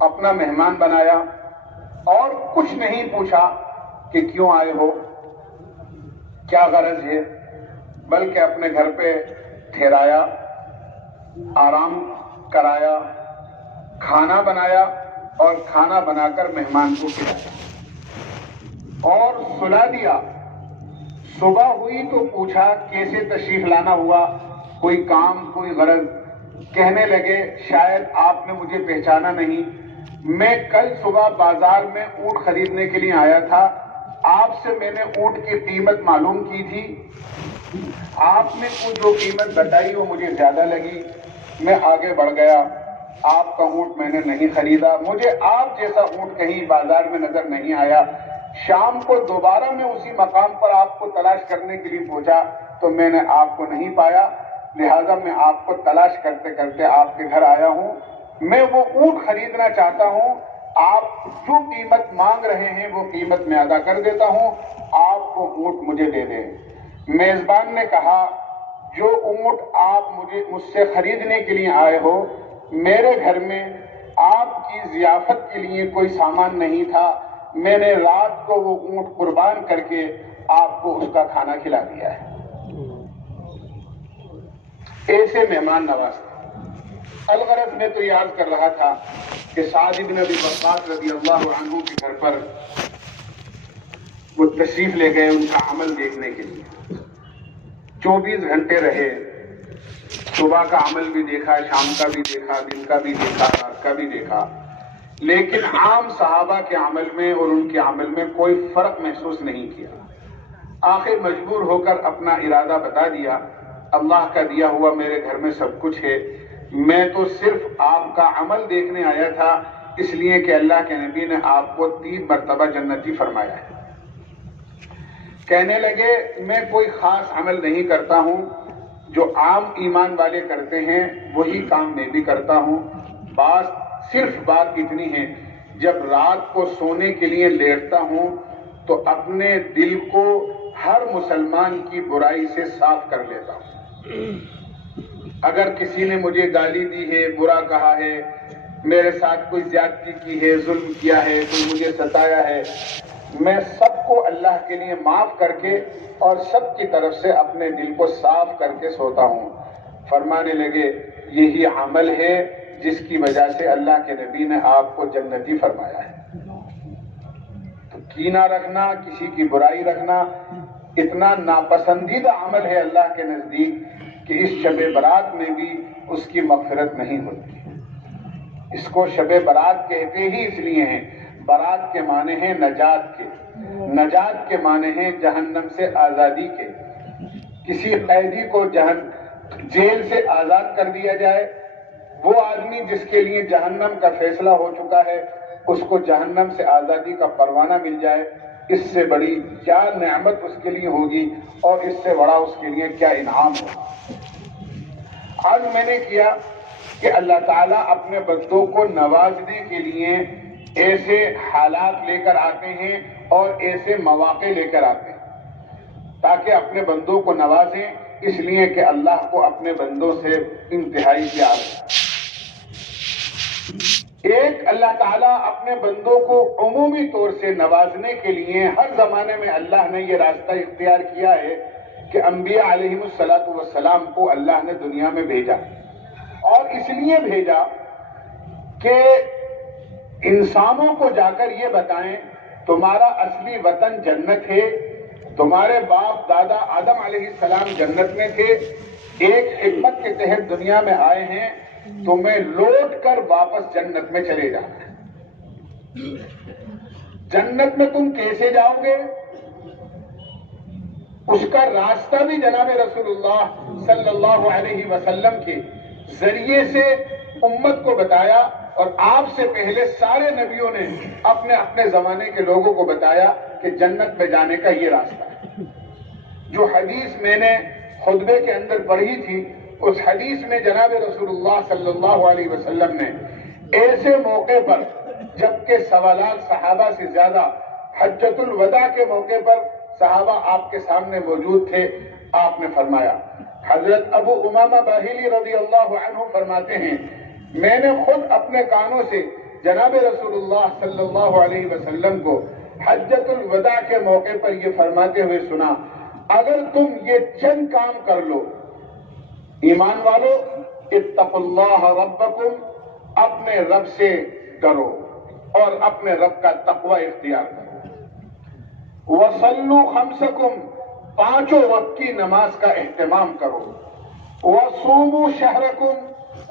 اپنا مہمان بنایا اور کچھ نہیں پوچھا کہ کیوں آئے ہو، کیا غرض ہے، بلکہ اپنے گھر پہ ٹھہرایا، آرام کرایا، کھانا بنایا اور کھانا بنا کر مہمان کو کھلایا اور سلا دیا۔ صبح ہوئی تو پوچھا کیسے تشریف لانا ہوا، کوئی کام، کوئی غرض؟ کہنے لگے شاید آپ نے مجھے پہچانا نہیں، میں کل صبح بازار میں اونٹ خریدنے کے لیے آیا تھا، آپ سے میں نے اونٹ کی قیمت معلوم کی تھی، آپ نے جو قیمت بتائی وہ مجھے زیادہ لگی، میں آگے بڑھ گیا، آپ کا اونٹ میں نے نہیں خریدا، مجھے آپ جیسا اونٹ کہیں بازار میں نظر نہیں آیا، شام کو دوبارہ میں اسی مقام پر آپ کو تلاش کرنے کے لیے پہنچا تو میں نے آپ کو نہیں پایا، لہذا میں آپ کو تلاش کرتے کرتے آپ کے گھر آیا ہوں، میں وہ اونٹ خریدنا چاہتا ہوں، آپ جو قیمت مانگ رہے ہیں وہ قیمت میں ادا کر دیتا ہوں، آپ وہ اونٹ مجھے دے دیں۔ میزبان نے کہا جو اونٹ آپ مجھ سے خریدنے کے لیے آئے ہو، میرے گھر میں آپ کی ضیافت کے لیے کوئی سامان نہیں تھا، میں نے رات کو وہ اونٹ قربان کر کے آپ کو اس کا کھانا کھلا دیا ہے۔ ایسے مہمان نواز تھے۔ الغرض میں تو یاد کر رہا تھا کہ سعد بن ابی وقاص رضی اللہ عنہ کے گھر پر وہ تشریف لے گئے ان کا عمل دیکھنے کے لیے، 24 گھنٹے رہے، صبح کا عمل بھی دیکھا، شام کا بھی دیکھا، دن کا بھی دیکھا، رات کا بھی دیکھا، لیکن عام صحابہ کے عمل میں اور ان کے عمل میں کوئی فرق محسوس نہیں کیا۔ آخر مجبور ہو کر اپنا ارادہ بتا دیا، اللہ کا دیا ہوا میرے گھر میں سب کچھ ہے، میں تو صرف آپ کا عمل دیکھنے آیا تھا، اس لیے کہ اللہ کے نبی نے آپ کو 3 مرتبہ جنتی فرمایا ہے۔ کہنے لگے میں کوئی خاص عمل نہیں کرتا ہوں، جو عام ایمان والے کرتے ہیں وہی کام میں بھی کرتا ہوں، صرف بات اتنی ہے جب رات کو سونے کے لیے لیٹتا ہوں تو اپنے دل کو ہر مسلمان کی برائی سے صاف کر لیتا ہوں۔ اگر کسی نے مجھے گالی دی ہے، برا کہا ہے، میرے ساتھ کوئی زیادتی کی ہے، ظلم کیا ہے، کوئی مجھے ستایا ہے، میں سب کو اللہ کے لیے معاف کر کے اور سب کی طرف سے اپنے دل کو صاف کر کے سوتا ہوں۔ فرمانے لگے یہی عمل ہے جس کی وجہ سے اللہ کے نبی نے آپ کو جنتی فرمایا ہے۔ تو کینہ رکھنا، کسی کی برائی رکھنا اتنا ناپسندیدہ عمل ہے اللہ کے نزدیک کہ اس شب برات میں بھی اس کی مغفرت نہیں ہوتی۔ اس کو شب برات کہتے ہی اس لیے ہیں، برات کے معنی ہیں نجات کے، نجات کے معنی ہیں جہنم سے آزادی کے۔ کسی قیدی کو جیل سے آزاد کر دیا جائے، وہ آدمی جس کے لیے جہنم کا فیصلہ ہو چکا ہے اس کو جہنم سے آزادی کا پروانہ مل جائے، اس سے بڑی کیا نعمت اس کے لیے ہوگی اور اس سے بڑا اس کے لیے کیا انعام ہوگا۔ آج میں نے کیا کہ اللہ تعالیٰ اپنے بندوں کو نوازنے کے لیے ایسے حالات لے کر آتے ہیں اور ایسے مواقع لے کر آتے ہیں تاکہ اپنے بندوں کو نوازیں، اس لیے کہ اللہ کو اپنے بندوں سے انتہائی پیار ہے۔ ایک اللہ تعالیٰ اپنے بندوں کو عمومی طور سے نوازنے کے لیے ہر زمانے میں اللہ نے یہ راستہ اختیار کیا ہے کہ انبیاء علیہم السلام کو اللہ نے دنیا میں بھیجا، اور اس لیے بھیجا کہ انسانوں کو جا کر یہ بتائیں تمہارا اصلی وطن جنت ہے، تمہارے باپ دادا آدم علیہ السلام جنت میں تھے، ایک حکمت کے تحت دنیا میں آئے ہیں، تمہیں لوٹ کر واپس جنت میں چلے جانا ہے۔ جنت میں تم کیسے جاؤ گے اس کا راستہ بھی جناب رسول اللہ صلی اللہ علیہ وسلم کے ذریعے سے امت کو بتایا، اور آپ سے پہلے سارے نبیوں نے اپنے اپنے زمانے کے لوگوں کو بتایا کہ جنت میں جانے کا یہ راستہ ہے۔ جو حدیث میں نے خطبے کے اندر پڑھی تھی، اس حدیث میں جناب رسول اللہ صلی اللہ علیہ وسلم نے ایسے موقع پر جبکہ سوالات صحابہ سے زیادہ حجۃ الوداع کے موقع پر صحابہ آپ کے سامنے موجود تھے، آپ نے فرمایا، حضرت ابو امامہ باہلی رضی اللہ عنہ فرماتے ہیں، میں نے خود اپنے کانوں سے جناب رسول اللہ صلی اللہ علیہ وسلم کو حجۃ الوداع کے موقع پر یہ فرماتے ہوئے سنا، اگر تم یہ چند کام کر لو، ایمان والو، اتقوا اللہ ربکم، اپنے رب سے ڈرو اور اپنے رب کا تقوی اختیار کرو، وصلوا خمسکم، پانچوں وقت کی نماز کا اہتمام کرو، وصوموا شہرکم،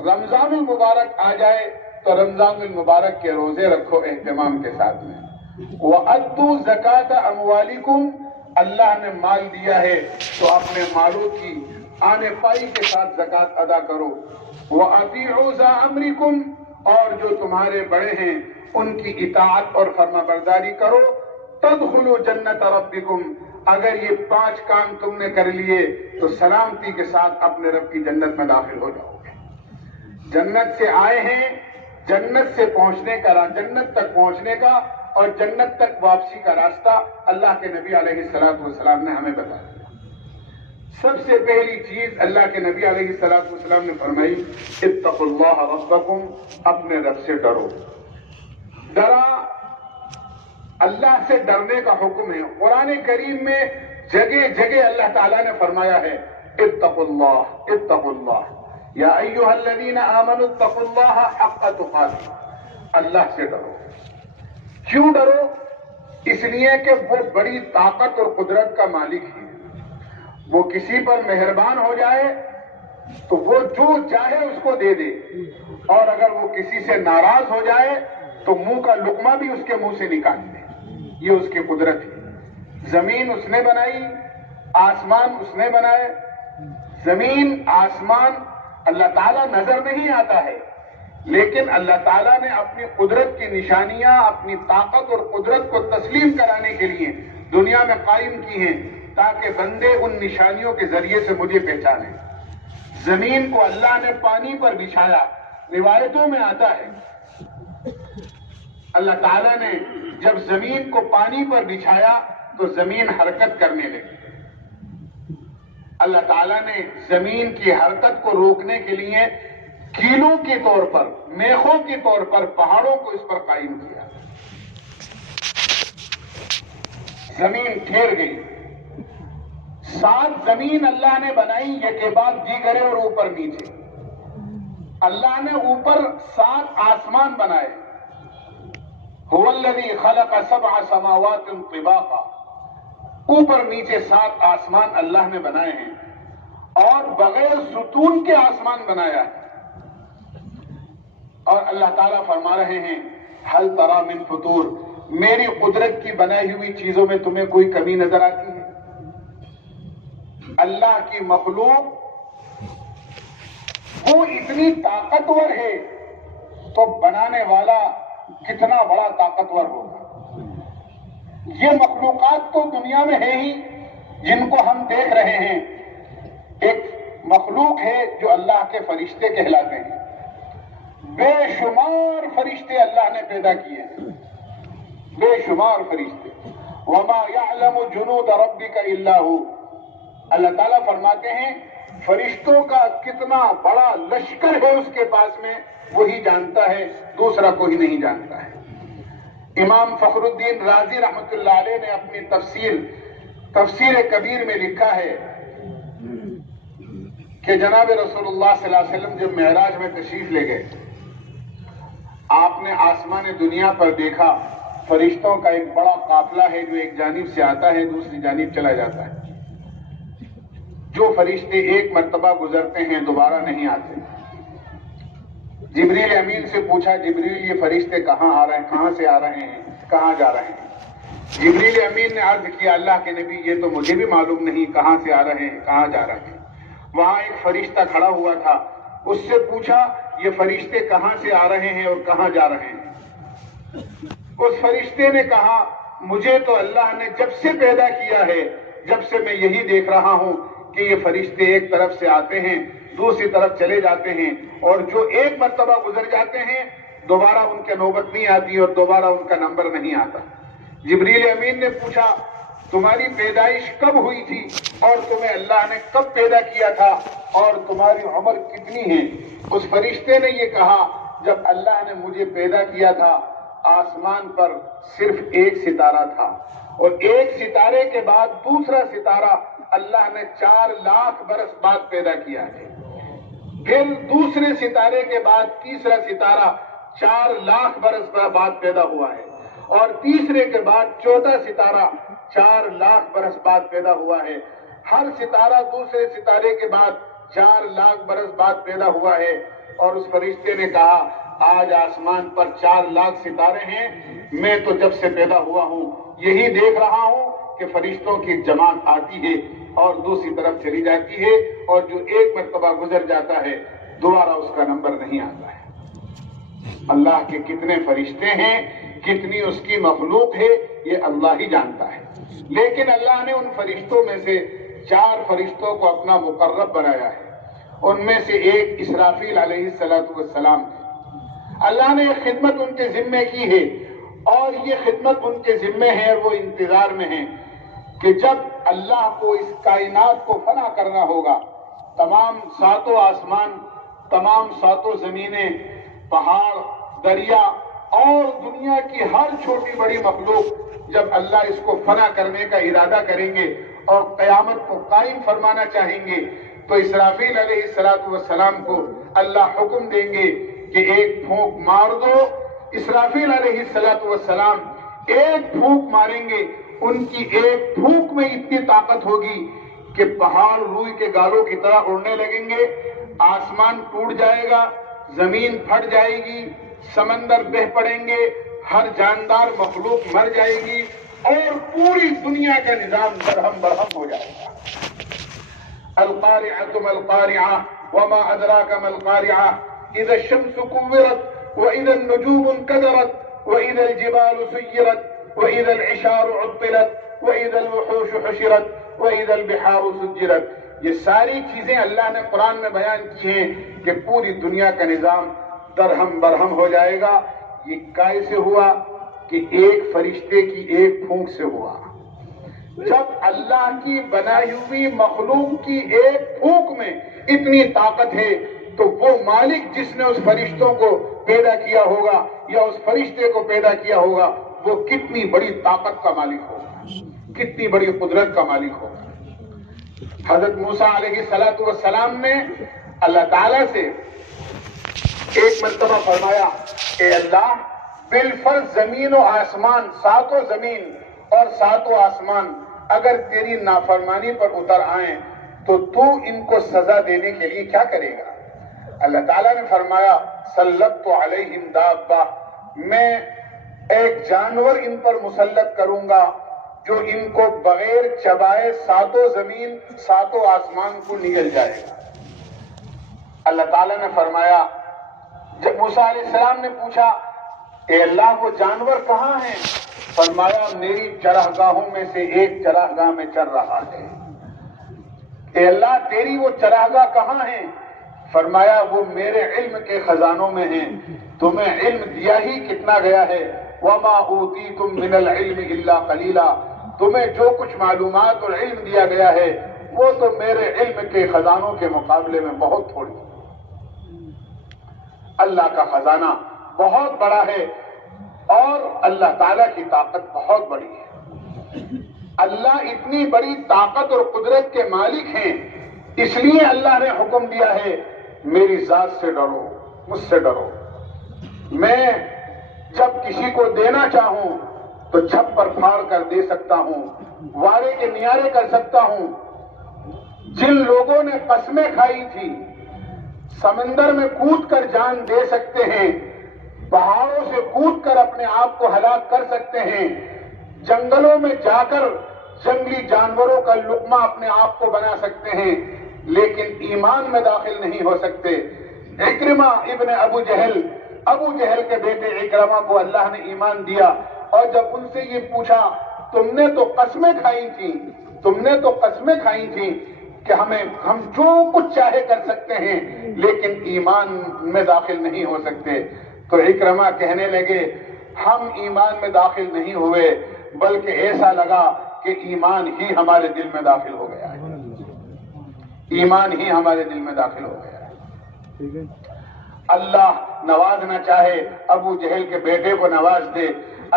رمضان المبارک آ جائے تو رمضان المبارک کے روزے رکھو اہتمام کے ساتھ میں، وَأَدُّوا زَكَاةَ أَمْوَالِكُمْ، اللہ نے مال دیا ہے تو اپنے مالوں کی آنے پائی کے ساتھ زکوٰۃ ادا کرو، وَأَطِيعُوا ذَا أَمْرِكُمْ، اور جو تمہارے بڑے ہیں ان کی اطاعت اور فرما برداری کرو، تَدْخُلُوا جَنَّةَ رَبِّكُمْ، اگر یہ 5 کام تم نے کر لیے تو سلامتی کے ساتھ اپنے رب کی جنت میں داخل ہو جاؤ گے۔ جنت سے آئے ہیں، جنت سے پہنچنے کا، جنت تک پہنچنے کا اور جنت تک واپسی کا راستہ اللہ کے نبی علیہ السلام نے ہمیں بتایا۔ سب سے پہلی چیز اللہ کے نبی علیہ السلام نے فرمائی، اتقوا اللہ ربکم، اپنے رب سے ڈرو۔ ڈرا، اللہ سے ڈرنے کا حکم ہے۔ قرآن کریم میں جگہ جگہ اللہ تعالیٰ نے فرمایا ہے، اتقوا اللہ، اتقوا اللہ، یا ایھا الذین آمنوا اتقوا اللہ حق تقاتہ، اللہ سے ڈرو۔ کیوں ڈرو؟ اس لیے کہ وہ بڑی طاقت اور قدرت کا مالک ہے، وہ کسی پر مہربان ہو جائے تو وہ جو چاہے اس کو دے دے، اور اگر وہ کسی سے ناراض ہو جائے تو منہ کا لقمہ بھی اس کے منہ سے نکال دے۔ یہ اس کی قدرت ہے۔ زمین اس نے بنائی، آسمان اس نے بنائے۔ زمین، آسمان اللہ تعالیٰ نظر نہیں آتا ہے، لیکن اللہ تعالیٰ نے اپنی قدرت کی نشانیاں، اپنی طاقت اور قدرت کو تسلیم کرانے کے لیے دنیا میں قائم کی ہیں، تاکہ بندے ان نشانیوں کے ذریعے سے مجھے پہچانیں۔ زمین کو اللہ نے پانی پر بچھایا، روایتوں میں آتا ہے اللہ تعالیٰ نے جب زمین کو پانی پر بچھایا تو زمین حرکت کرنے لگی۔ اللہ تعالیٰ نے زمین کی حرکت کو روکنے کے لیے کیلوں کے طور پر، میخوں کے طور پر پہاڑوں کو اس پر قائم کیا، زمین ٹھہر گئی۔ 7 زمین اللہ نے بنائی، ایک کے بعد دیگرے اور اوپر نیچے۔ اللہ نے اوپر 7 آسمان بنائے، هو الذی خلق 7 سماوات طباقا، اوپر نیچے 7 آسمان اللہ نے بنائے ہیں، اور بغیر ستون کے آسمان بنایا ہے۔ اور اللہ تعالیٰ فرما رہے ہیں، هل تری من فطور، میری قدرت کی بنائی ہوئی چیزوں میں تمہیں کوئی کمی نظر آتی ہے؟ اللہ کی مخلوق وہ اتنی طاقتور ہے تو بنانے والا کتنا بڑا طاقتور ہوگا۔ یہ مخلوقات تو دنیا میں ہے ہی جن کو ہم دیکھ رہے ہیں۔ ایک مخلوق ہے جو اللہ کے فرشتے کہلاتے ہیں، بے شمار فرشتے اللہ نے پیدا کیے ہیں، بے شمار فرشتے۔ وما يعلم جنود ربك الا هو، اللہ تعالیٰ فرماتے ہیں فرشتوں کا کتنا بڑا لشکر ہے اس کے پاس میں، وہی جانتا ہے، دوسرا کوئی نہیں جانتا ہے۔ امام فخر الدین رازی رحمت اللہ علیہ نے اپنی تفسیر کبیر میں لکھا ہے کہ جناب رسول اللہ صلی اللہ علیہ وسلم جب معراج میں تشریف لے گئے، آپ نے آسمان دنیا پر دیکھا فرشتوں کا ایک بڑا قافلہ ہے جو ایک جانب سے آتا ہے دوسری جانب چلا جاتا ہے۔ جو فرشتے ایک مرتبہ گزرتے ہیں دوبارہ نہیں آتے۔ جبریل امین سے پوچھا، جبریل یہ فرشتے کہاں آ رہے ہیں، کہاں سے آ رہے ہیں، کہاں جا رہے ہیں؟ جبریل امین نے عرض کیا، اللہ کے نبی یہ تو مجھے بھی معلوم نہیں کہاں سے آ رہے ہیں، کہاں جا رہے ہیں۔ وہاں ایک فرشتہ کھڑا ہوا تھا، اس سے پوچھا یہ فرشتے کہاں سے آ رہے ہیں اور کہاں جا رہے ہیں؟ اس فرشتے نے کہا، مجھے تو اللہ نے جب سے پیدا کیا ہے جب سے میں یہی دیکھ رہا ہوں کہ یہ فرشتے ایک طرف سے آتے ہیں دوسری طرف چلے جاتے ہیں اور جو ایک مرتبہ گزر جاتے ہیں دوبارہ ان کے نوبت نہیں آتی اور دوبارہ ان کا نمبر نہیں آتا۔ جبریل امین نے پوچھا تمہاری پیدائش کب ہوئی تھی اور تمہیں اللہ نے کب پیدا کیا تھا اور تمہاری عمر کتنی ہے؟ اس فرشتے نے یہ کہا جب اللہ نے مجھے پیدا کیا تھا آسمان پر صرف ایک ستارہ تھا اور ایک ستارے کے بعد دوسرا ستارہ اللہ نے 4 لاکھ برس بعد پیدا کیا ہے، پھر دوسرے ستارے کے بعد تیسرا ستارہ 4 لاکھ برس بعد پیدا ہوا ہے اور تیسرے کے بعد چوتھا ستارہ 4 لاکھ برس بعد پیدا ہوا ہے۔ ہر ستارہ دوسرے ستارے کے بعد 4 لاکھ برس بعد پیدا ہوا ہے۔ اور اس فرشتے نے کہا آج آسمان پر 4 لاکھ ستارے ہیں، میں تو جب سے پیدا ہوا ہوں یہی دیکھ رہا ہوں کہ فرشتوں کی جماعت آتی ہے اور دوسری طرف چلی جاتی ہے اور جو ایک مرتبہ گزر جاتا ہے دوبارہ اس کا نمبر نہیں آتا ہے۔ اللہ کے کتنے فرشتے ہیں، کتنی اس کی مخلوق ہے، یہ اللہ ہی جانتا ہے، لیکن اللہ نے ان فرشتوں میں سے 4 فرشتوں کو اپنا مقرب بنایا ہے۔ ان میں سے ایک اسرافیل علیہ السلام، اللہ نے ایک خدمت ان کے ذمے کی ہے اور یہ خدمت ان کے ذمے ہے اور وہ انتظار میں ہیں کہ جب اللہ کو اس کائنات کو فنا کرنا ہوگا، تمام 7 آسمان، تمام 7 زمینیں، پہاڑ، دریا اور دنیا کی ہر چھوٹی بڑی مخلوق جب اللہ اس کو فنا کرنے کا ارادہ کریں گے اور قیامت کو قائم فرمانا چاہیں گے تو اسرافیل علیہ السلام کو اللہ حکم دیں گے کہ ایک پھونک مار دو۔ اسرافیل علیہ السلام ایک پھونک ماریں گے، ان کی ایک پھونک میں اتنی طاقت ہوگی کہ پہاڑ روئی کے گالوں کی طرح اڑنے لگیں گے، آسمان ٹوٹ جائے گا، زمین پھٹ جائے گی، سمندر بہہ پڑیں گے، ہر جاندار مخلوق مر جائے گی اور پوری دنیا کا نظام درہم برہم ہو جائے گا۔ القارعۃ ما القارعۃ وما ادراک ما القارعۃ اذا الشمس كورت واذا النجوم انكدرت واذا الجبال سيرت واذا العشار عطلت واذا الوحوش حشرت واذا البحار سجرت۔ یہ ساری چیزیں اللہ نے قرآن میں بیان کی ہیں کہ پوری دنیا کا نظام درہم برہم ہو جائے گا۔ یہ کیسے ہوا؟ کہ ایک فرشتے کی ایک پھونک سے ہوا۔ جب اللہ کی بنائی ہوئی مخلوق کی ایک پھونک میں اتنی طاقت ہے تو وہ مالک جس نے اس فرشتوں کو پیدا کیا ہوگا یا اس فرشتے کو پیدا کیا ہوگا وہ کتنی بڑی طاقت کا مالک ہوگا، کتنی بڑی قدرت کا مالک ہوگا۔ حضرت موسیٰ علیہ السلام نے اللہ تعالیٰ سے ایک مرتبہ فرمایا اے اللہ بالفرض زمین و آسمان، 7 زمین اور 7 آسمان اگر تیری نافرمانی پر اتر آئیں تو تو ان کو سزا دینے کے لیے کیا کرے گا؟ اللہ تعالیٰ نے فرمایا سلطت علیہم دابہ، میں ایک جانور ان پر مسلط کروں گا جو ان کو بغیر چبائے 7 زمین 7 آسمان کو نگل جائے گا۔ اللہ تعالیٰ نے فرمایا، جب موسیٰ علیہ السلام نے پوچھا اے اللہ وہ جانور کہاں ہیں؟ فرمایا میری چراگاہوں میں سے ایک چراگاہ میں چر رہا ہے۔ اے اللہ تیری وہ چراگاہ کہاں ہیں؟ فرمایا وہ میرے علم کے خزانوں میں ہیں، تمہیں علم دیا ہی کتنا گیا ہے، وما اوتیتم من العلم الا قلیلا، تمہیں جو کچھ معلومات اور علم دیا گیا ہے وہ تو میرے علم کے خزانوں کے مقابلے میں بہت تھوڑی۔ اللہ کا خزانہ بہت بڑا ہے اور اللہ تعالیٰ کی طاقت بہت بڑی ہے۔ اللہ اتنی بڑی طاقت اور قدرت کے مالک ہیں، اس لیے اللہ نے حکم دیا ہے میری ذات سے ڈرو، مجھ سے ڈرو۔ میں جب کسی کو دینا چاہوں تو چھپ پر پھاڑ کر دے سکتا ہوں، وارے کے نیارے کر سکتا ہوں۔ جن لوگوں نے قسمیں کھائی تھی سمندر میں کود کر جان دے سکتے ہیں، پہاڑوں سے کود کر اپنے آپ کو ہلاک کر سکتے ہیں، جنگلوں میں جا کر جنگلی جانوروں کا لقمہ اپنے آپ کو بنا سکتے ہیں، لیکن ایمان میں داخل نہیں ہو سکتے۔ عکرمہ ابن ابو جہل کے بیٹے عکرمہ کو اللہ نے ایمان دیا اور جب ان سے یہ پوچھا تم نے تو قسمیں کھائی تھی تم نے تو قسمیں کھائی تھیں کہ ہم جو کچھ چاہے کر سکتے ہیں لیکن ایمان میں داخل نہیں ہو سکتے. تو اکرمہ کہنے لگے ہم ایمان میں داخل نہیں ہوئے بلکہ ایسا لگا کہ ایمان ہی ہمارے دل میں داخل ہو گیا ہے. ایمان ہی ہمارے دل میں داخل ہو گیا ہے. اللہ نوازنا چاہے ابو جہل کے بیٹے کو نواز دے.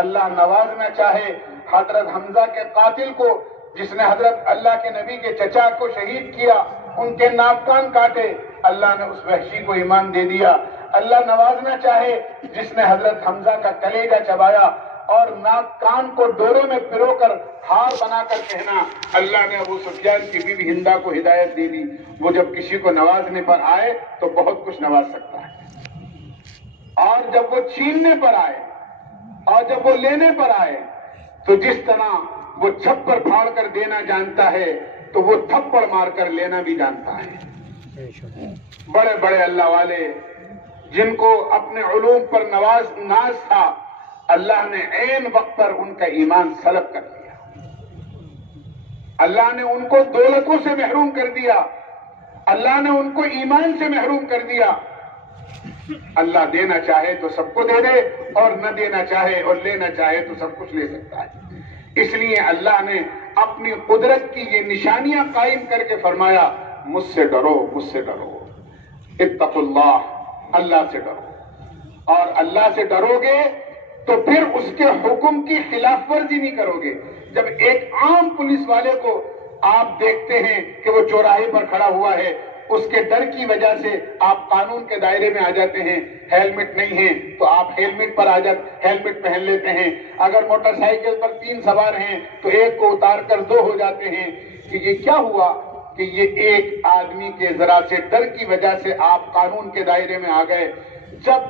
اللہ نوازنا چاہے حضرت حمزہ کے قاتل کو جس نے حضرت اللہ کے نبی کے چچا کو شہید کیا, ان کے ناک کان کاٹے, اللہ نے اس وحشی کو ایمان دے دیا. اللہ نوازنا چاہے جس نے حضرت حمزہ کا کلیجہ چبایا اور ناک کان کو ڈورے میں پرو کر ہار بنا کر کہنا اللہ نے ابو سفیان کی بیوی ہندا کو ہدایت دے دی. وہ جب کسی کو نوازنے پر آئے تو بہت کچھ نواز سکتا ہے, اور جب وہ چھیننے پر آئے اور جب وہ لینے پر آئے تو جس طرح وہ چھپر پھاڑ کر دینا جانتا ہے تو وہ تھپڑ مار کر لینا بھی جانتا ہے. بڑے بڑے اللہ والے جن کو اپنے علوم پر ناز تھا, اللہ نے عین وقت پر ان کا ایمان سلب کر دیا. اللہ نے ان کو دولتوں سے محروم کر دیا, اللہ نے ان کو ایمان سے محروم کر دیا. اللہ دینا چاہے تو سب کو دے دے اور نہ دینا چاہے اور لینا چاہے تو سب کچھ لے سکتا ہے. اس لیے اللہ نے اپنی قدرت کی یہ نشانیاں قائم کر کے فرمایا مجھ سے ڈرو, مجھ سے ڈرو, اتقوا اللہ, اللہ سے ڈرو. اور اللہ سے ڈرو گے تو پھر اس کے حکم کی خلاف ورزی نہیں کرو گے. جب ایک عام پولیس والے کو آپ دیکھتے ہیں کہ وہ چوراہے پر کھڑا ہوا ہے, اس کے ڈر کی وجہ سے آپ قانون کے دائرے میں آ جاتے ہیں. ہیلمٹ نہیں ہے تو آپ ہیلمٹ پہن لیتے ہیں. اگر موٹر سائیکل پر 3 سوار ہیں تو ایک کو اتار کر 2 ہو جاتے ہیں. کہ یہ کیا ہوا کہ یہ ایک آدمی کے ذرا سے ڈر کی وجہ سے آپ قانون کے دائرے میں آ گئے. جب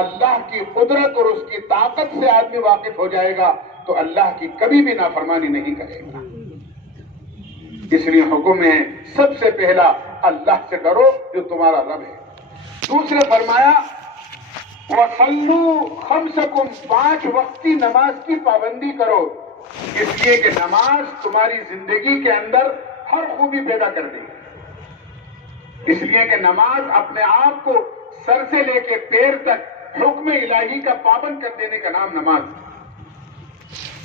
اللہ کی قدرت اور اس کی طاقت سے آدمی واقف ہو جائے گا تو اللہ کی کبھی بھی نافرمانی نہیں کرے گا. اس لیے حکم ہے سب سے پہلا اللہ سے ڈرو جو تمہارا رب ہے. دوسرے فرمایا وَصَلُّوا خَمْسَكُمْ, 5 وقت کی نماز کی پابندی کرو, اس لیے کہ نماز تمہاری زندگی کے اندر ہر خوبی پیدا کر دے گی. اس لیے کہ نماز اپنے آپ کو سر سے لے کے پیر تک حکم الہی کا پابند کر دینے کا نام نماز.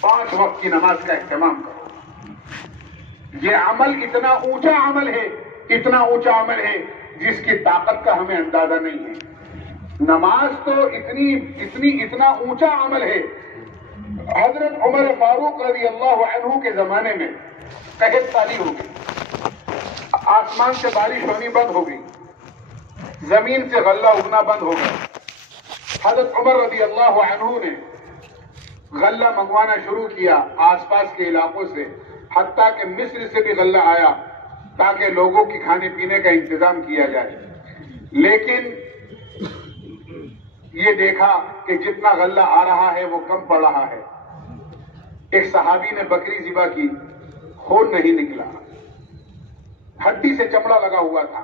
5 وقت کی نماز کا اہتمام کرو. یہ عمل اتنا اونچا عمل ہے جس کی طاقت کا ہمیں اندازہ نہیں ہے. نماز تو اتنا اونچا عمل ہے. حضرت عمر فاروق رضی اللہ عنہ کے زمانے میں قحط طاری ہو گئی, آسمان سے بارش ہونی بند ہو گئی, زمین سے غلہ اگنا بند ہو گیا. حضرت عمر رضی اللہ عنہ نے غلہ منگوانا شروع کیا آس پاس کے علاقوں سے, حتیٰ کہ مصر سے بھی غلہ آیا تاکہ لوگوں کی کھانے پینے کا انتظام کیا جائے. لیکن یہ دیکھا کہ جتنا غلہ آ رہا ہے وہ کم پڑ رہا ہے. ایک صحابی نے بکری ذبح کی, خون نہیں نکلا, ہڈی سے چمڑا لگا ہوا تھا,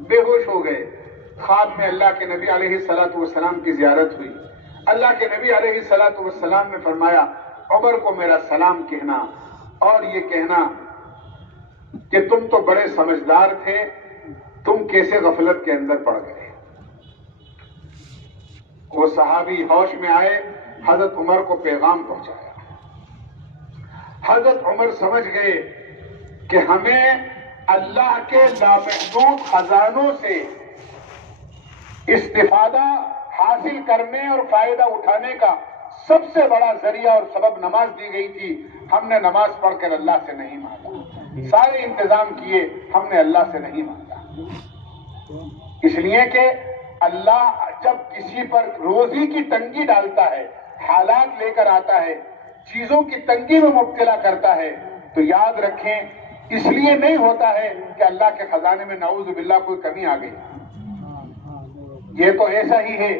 بے ہوش ہو گئے. خواب میں اللہ کے نبی علیہ الصلوۃ والسلام کی زیارت ہوئی. اللہ کے نبی علیہ الصلوۃ والسلام نے فرمایا عمر کو میرا سلام کہنا اور یہ کہنا کہ تم تو بڑے سمجھدار تھے, تم کیسے غفلت کے اندر پڑ گئے. وہ صحابی ہوش میں آئے, حضرت عمر کو پیغام پہنچایا. حضرت عمر سمجھ گئے کہ ہمیں اللہ کے لامحدود خزانوں سے استفادہ حاصل کرنے اور فائدہ اٹھانے کا سب سے بڑا ذریعہ اور سبب نماز دی گئی تھی. ہم نے نماز پڑھ کر اللہ سے نہیں مانگا, سارے انتظام کیے, ہم نے اللہ سے نہیں مانگا. اس لیے کہ اللہ جب کسی پر روزی کی تنگی ڈالتا ہے, حالات لے کر آتا ہے, چیزوں کی تنگی میں مبتلا کرتا ہے, تو یاد رکھیں اس لیے نہیں ہوتا ہے کہ اللہ کے خزانے میں نعوذ باللہ کوئی کمی آ گئی. یہ تو ایسا ہی ہے,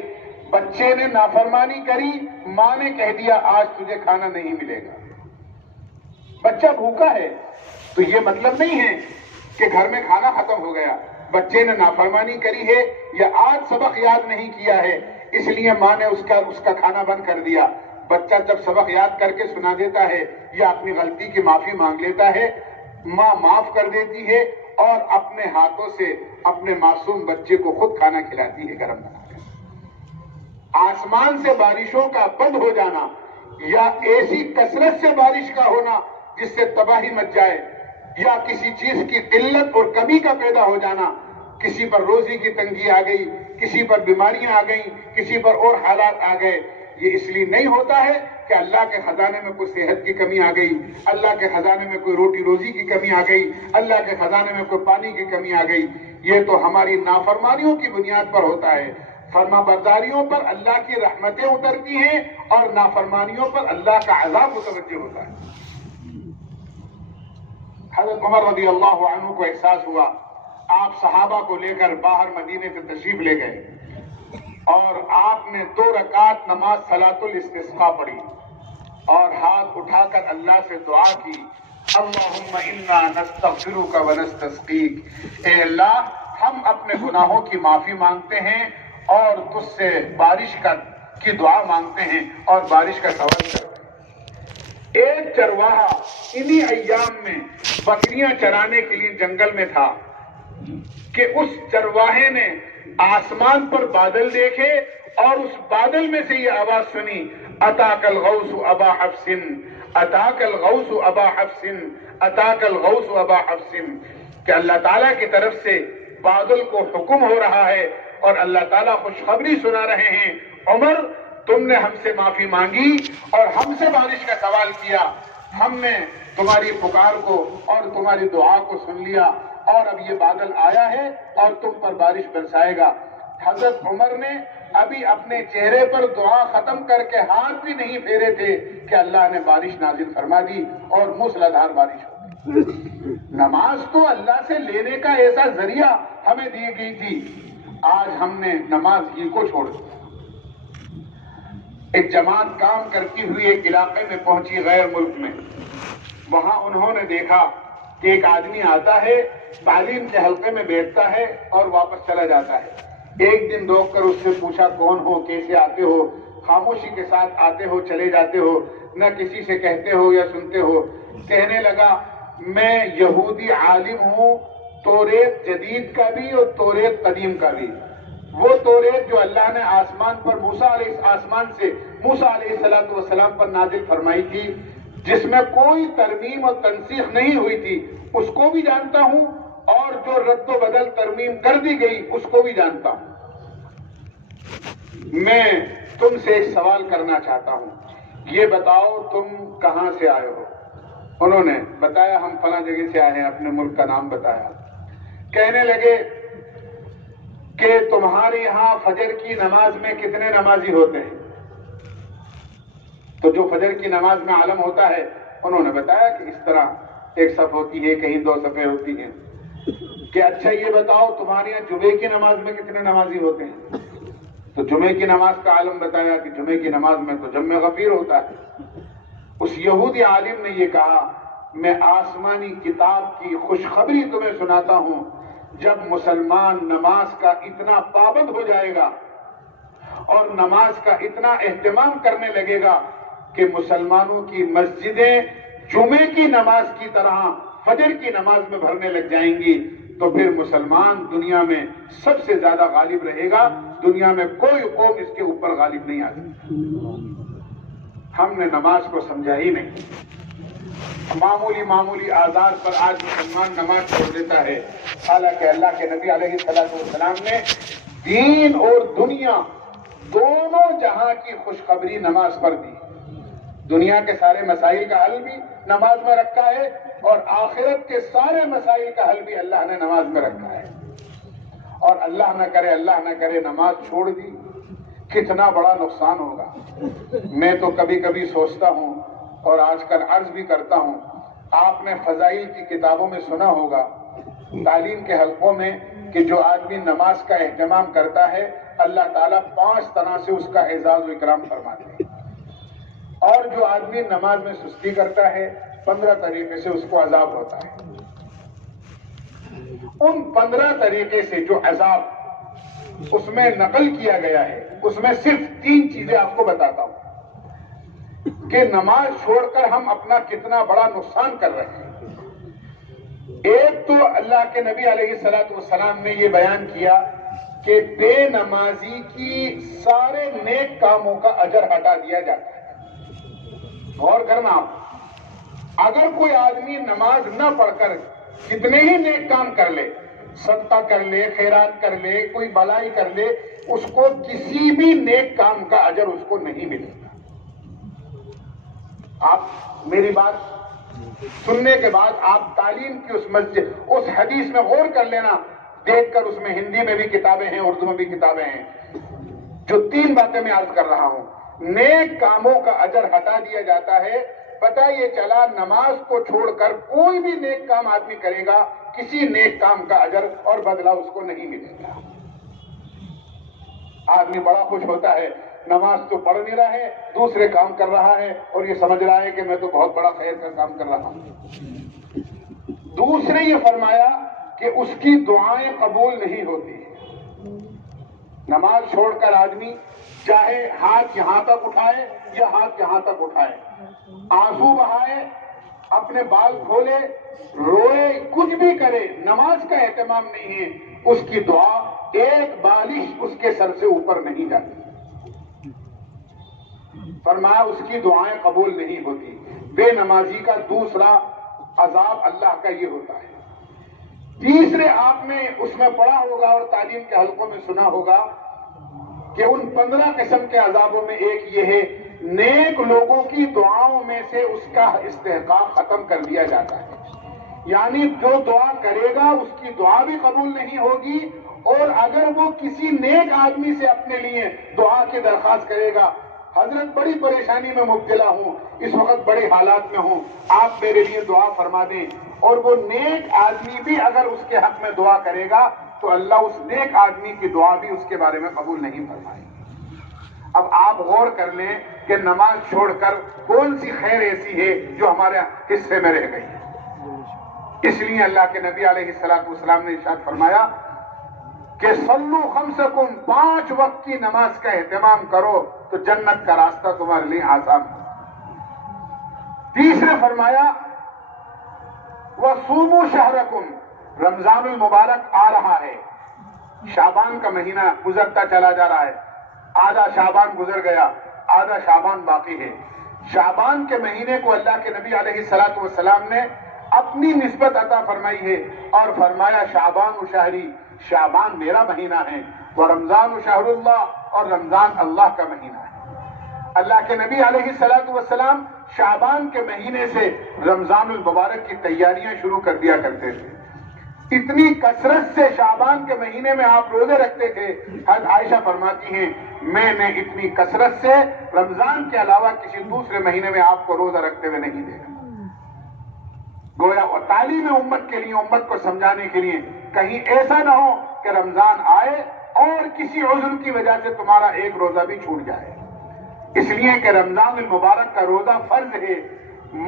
بچے نے نافرمانی کری, ماں نے کہہ دیا آج تجھے کھانا نہیں ملے گا. بچہ بھوکا ہے تو یہ مطلب نہیں ہے کہ گھر میں کھانا ختم ہو گیا. بچے نے نافرمانی کری ہے یا آج سبق یاد نہیں کیا ہے, اس لیے ماں نے اس کا کھانا بند کر دیا. بچہ جب سبق یاد کر کے سنا دیتا ہے یا اپنی غلطی کی معافی مانگ لیتا ہے ماں معاف کر دیتی ہے اور اپنے ہاتھوں سے اپنے معصوم بچے کو خود کھانا کھلاتی ہے گرم بنا کر۔ آسمان سے بارشوں کا بند ہو جانا یا ایسی کثرت سے بارش کا ہونا جس سے تباہی مچ جائے، یا کسی چیز کی قلت اور کمی کا پیدا ہو جانا، کسی پر روزی کی تنگی آ گئی، کسی پر بیماریاں آ گئیں، کسی پر اور حالات آ گئے، یہ اس لیے نہیں ہوتا ہے کہ اللہ کے خزانے میں کوئی صحت کی کمی آ گئی، اللہ کے خزانے میں کوئی روٹی روزی کی کمی آ گئی، اللہ کے خزانے میں کوئی پانی کی کمی آ گئی۔ یہ تو ہماری نافرمانیوں کی بنیاد پر ہوتا ہے۔ فرما برداریوں پر اللہ کی رحمتیں اترتی ہیں اور نافرمانیوں پر اللہ کا عذاب متوجہ ہوتا ہے۔ حضرت عمر رضی اللہ عنہ کو احساس ہوا، آپ صحابہ کو لے کر باہر مدینے سے تشریف لے گئے اور آپ نے 2 رکعت نماز صلاۃ الاستسقاء پڑھی اور ہاتھ اٹھا کر اللہ سے دعا کی، اللہم انا نستغفرک ونستسقیک، اے اللہ ہم اپنے گناہوں کی معافی مانگتے ہیں اور تجھ سے بارش کی دعا مانگتے ہیں اور بارش کا سوال کرتے ہیں۔ ایک چرواہا انہی ایام میں بکریاں چرانے کے لیے جنگل میں تھا کہ اس چرواہے نے آسمان پر بادل دیکھے اور اس بادل میں سے یہ آواز سنی، اتاک الغوث ابا حفص، اتاک الغوث ابا حفص، اتاک الغوث ابا حفص، کہ اللہ تعالیٰ کی طرف سے بادل کو حکم ہو رہا ہے اور اللہ تعالیٰ خوشخبری سنا رہے ہیں، عمر تم نے ہم سے معافی مانگی اور ہم سے بارش کا سوال کیا، ہم نے تمہاری پکار کو اور تمہاری دعا کو سن لیا اور اب یہ بادل آیا ہے اور تم پر بارش برسائے گا۔ حضرت عمر نے ابھی اپنے چہرے پر دعا ختم کر کے ہاتھ بھی نہیں پھیرے تھے کہ اللہ نے بارش نازل فرما دی اور موسلادھار بارش ہو گئی۔ نماز تو اللہ سے لینے کا ایسا ذریعہ ہمیں دی گئی تھی، آج ہم نے نماز ہی کو چھوڑ دیا۔ ایک جماعت کام کرتی ہوئی ایک علاقے میں پہنچی غیر ملک میں، وہاں انہوں نے دیکھا کہ ایک آدمی آتا ہے، تعلیم کے حلقے میں بیٹھتا ہے اور واپس چلا جاتا ہے۔ ایک دن روک کر اس سے پوچھا کون ہو، کیسے آتے ہو، خاموشی کے ساتھ آتے ہو چلے جاتے ہو، نہ کسی سے کہتے ہو یا سنتے ہو۔ کہنے لگا میں یہودی عالم ہوں، توریت جدید کا بھی اور توریت قدیم کا بھی، وہ توریت جو اللہ نے آسمان پر موسیٰ علیہ السلام پر نازل فرمائی تھی، جس میں کوئی ترمیم اور تنسیخ نہیں ہوئی تھی، اس کو بھی جانتا ہوں اور جو رد و بدل ترمیم کر دی گئی اس کو بھی جانتا ہوں۔ میں تم سے ایک سوال کرنا چاہتا ہوں، یہ بتاؤ تم کہاں سے آئے ہو؟ انہوں نے بتایا ہم فلاں جگہ سے آئے ہیں، اپنے ملک کا نام بتایا۔ کہنے لگے کہ تمہارے یہاں فجر کی نماز میں کتنے نمازی ہوتے ہیں؟ تو جو فجر کی نماز میں عالم ہوتا ہے انہوں نے بتایا کہ اس طرح ایک صف ہوتی ہے، کہیں 2 صفیں ہوتی ہیں۔ کہ اچھا یہ بتاؤ تمہارے یہاں جمعے کی نماز میں کتنے نمازی ہوتے ہیں؟ تو جمعے کی نماز کا عالم بتایا کہ جمعے کی نماز میں تو جمع غفیر ہوتا ہے۔ اس یہودی عالم نے یہ کہا میں آسمانی کتاب کی خوشخبری تمہیں سناتا ہوں، جب مسلمان نماز کا اتنا پابند ہو جائے گا اور نماز کا اتنا اہتمام کرنے لگے گا کہ مسلمانوں کی مسجدیں جمعے کی نماز کی طرح فجر کی نماز میں بھرنے لگ جائیں گی، تو پھر مسلمان دنیا میں سب سے زیادہ غالب رہے گا، دنیا میں کوئی قوم اس کے اوپر غالب نہیں آ سکتی۔ ہم نے نماز کو سمجھا ہی نہیں، معمولی آزار پر آج مسلمان نماز چھوڑ دیتا ہے، حالانکہ اللہ کے نبی علیہ السلام نے دین اور دنیا دونوں جہاں کی خوشخبری نماز پر دی۔ دنیا کے سارے مسائل کا حل بھی نماز میں رکھا ہے اور آخرت کے سارے مسائل کا حل بھی اللہ نے نماز میں رکھا ہے۔ اور اللہ نہ کرے نماز چھوڑ دی، کتنا بڑا نقصان ہوگا۔ میں تو کبھی کبھی سوچتا ہوں اور آج کل عرض بھی کرتا ہوں، آپ نے فضائل کی کتابوں میں سنا ہوگا، تعلیم کے حلقوں میں، کہ جو آدمی نماز کا اہتمام کرتا ہے اللہ تعالیٰ 5 طرح سے اس کا اعزاز و اکرام فرماتے ہیں، اور جو آدمی نماز میں سستی کرتا ہے 15 طریقے سے اس کو عذاب ہوتا ہے۔ ان 15 طریقے سے جو عذاب اس میں نقل کیا گیا ہے، اس میں صرف 3 چیزیں آپ کو بتاتا ہوں کہ نماز چھوڑ کر ہم اپنا کتنا بڑا نقصان کر رہے ہیں۔ ایک تو اللہ کے نبی علیہ الصلوۃ والسلام نے یہ بیان کیا کہ بے نمازی کی سارے نیک کاموں کا اجر ہٹا دیا جاتا ہے۔ غور کرنا آپ، اگر کوئی آدمی نماز نہ پڑھ کر کتنے ہی نیک کام کر لے، صدقہ کر لے، خیرات کر لے، کوئی بلائی کر لے، اس کو کسی بھی نیک کام کا اجر اس کو نہیں ملے گا۔ آپ میری بات سننے کے بعد آپ تعلیم کی اس حدیث میں غور کر لینا، دیکھ کر، اس میں ہندی میں بھی کتابیں ہیں، اردو میں بھی کتابیں ہیں۔ جو 3 باتیں میں عرض کر رہا ہوں، نیک کاموں کا اجر ہٹا دیا جاتا ہے۔ پتہ یہ چلا نماز کو چھوڑ کر کوئی بھی نیک کام آدمی کرے گا، کسی نیک کام کا اجر اور بدلہ اس کو نہیں ملے گا۔ آدمی بڑا خوش ہوتا ہے، نماز تو پڑھ نہیں رہا ہے، دوسرے کام کر رہا ہے، اور یہ سمجھ رہا ہے کہ میں تو بہت بڑا خیر کا کام کر رہا ہوں۔ دوسرے یہ فرمایا کہ اس کی دعائیں قبول نہیں ہوتی۔ نماز چھوڑ کر آدمی چاہے ہاتھ یہاں تک اٹھائے یا ہاتھ یہاں تک اٹھائے، آنسو بہائے، اپنے بال کھولے، روئے، کچھ بھی کرے، نماز کا اہتمام نہیں ہے، اس کی دعا ایک بالش اس کے سر سے اوپر نہیں جاتی۔ فرمایا اس کی دعائیں قبول نہیں ہوتی۔ بے نمازی کا دوسرا عذاب اللہ کا یہ ہوتا ہے۔ تیسرے، آپ نے اس میں پڑھا ہوگا اور تعلیم کے حلقوں میں سنا ہوگا کہ ان 15 قسم کے عذابوں میں ایک یہ ہے، نیک لوگوں کی دعاؤں میں سے اس کا استحقاق ختم کر دیا جاتا ہے۔ یعنی جو دعا کرے گا اس کی دعا بھی قبول نہیں ہوگی، اور اگر وہ کسی نیک آدمی سے اپنے لیے دعا کی درخواست کرے گا، حضرت بڑی پریشانی میں مبتلا ہوں، اس وقت بڑے حالات میں ہوں، آپ میرے لیے دعا فرما دیں، اور وہ نیک آدمی بھی اگر اس کے حق میں دعا کرے گا تو اللہ اس نیک آدمی کی دعا بھی اس کے بارے میں قبول نہیں فرمائے گا۔ اب آپ غور کر لیں کہ نماز چھوڑ کر کون سی خیر ایسی ہے جو ہمارے حصے میں رہ گئی ہے۔ اس لیے اللہ کے نبی علیہ الصلوۃ والسلام نے ارشاد فرمایا کہ صلو خمسکم، 5 وقت کی نماز کا اہتمام کرو تو جنت کا راستہ تمہارے لیے آسان ہے۔ تیسرے فرمایا وَصُومُوا شَهْرَكُمْ، رمضان المبارک آ رہا ہے، شعبان کا مہینہ گزرتا چلا جا رہا ہے، آدھا شعبان گزر گیا، آدھا شعبان باقی ہے۔ شعبان کے مہینے کو اللہ کے نبی علیہ الصلوۃ والسلام نے اپنی نسبت عطا فرمائی ہے اور فرمایا شعبان شہری، شعبان میرا مہینہ ہے، ورمضان شہر اللہ، اور رمضان اللہ کا مہینہ ہے۔ اللہ کے نبی علیہ الصلوۃ والسلام شعبان کے مہینے سے رمضان المبارک کی تیاریاں شروع کر دیا کرتے تھے۔ اتنی کثرت سے شعبان کے مہینے میں آپ روزے رکھتے تھے، حضرت عائشہ فرماتی ہیں میں نے اتنی کثرت سے رمضان کے علاوہ کسی دوسرے مہینے میں آپ کو روزہ رکھتے ہوئے نہیں دیکھا۔ گویا اور تعلیم امت کے لیے، امت کو سمجھانے کے لیے، کہیں ایسا نہ ہو کہ رمضان آئے اور کسی عذر کی وجہ سے تمہارا ایک روزہ بھی چھوٹ جائے۔ اس لیے کہ رمضان المبارک کا روزہ فرض ہے،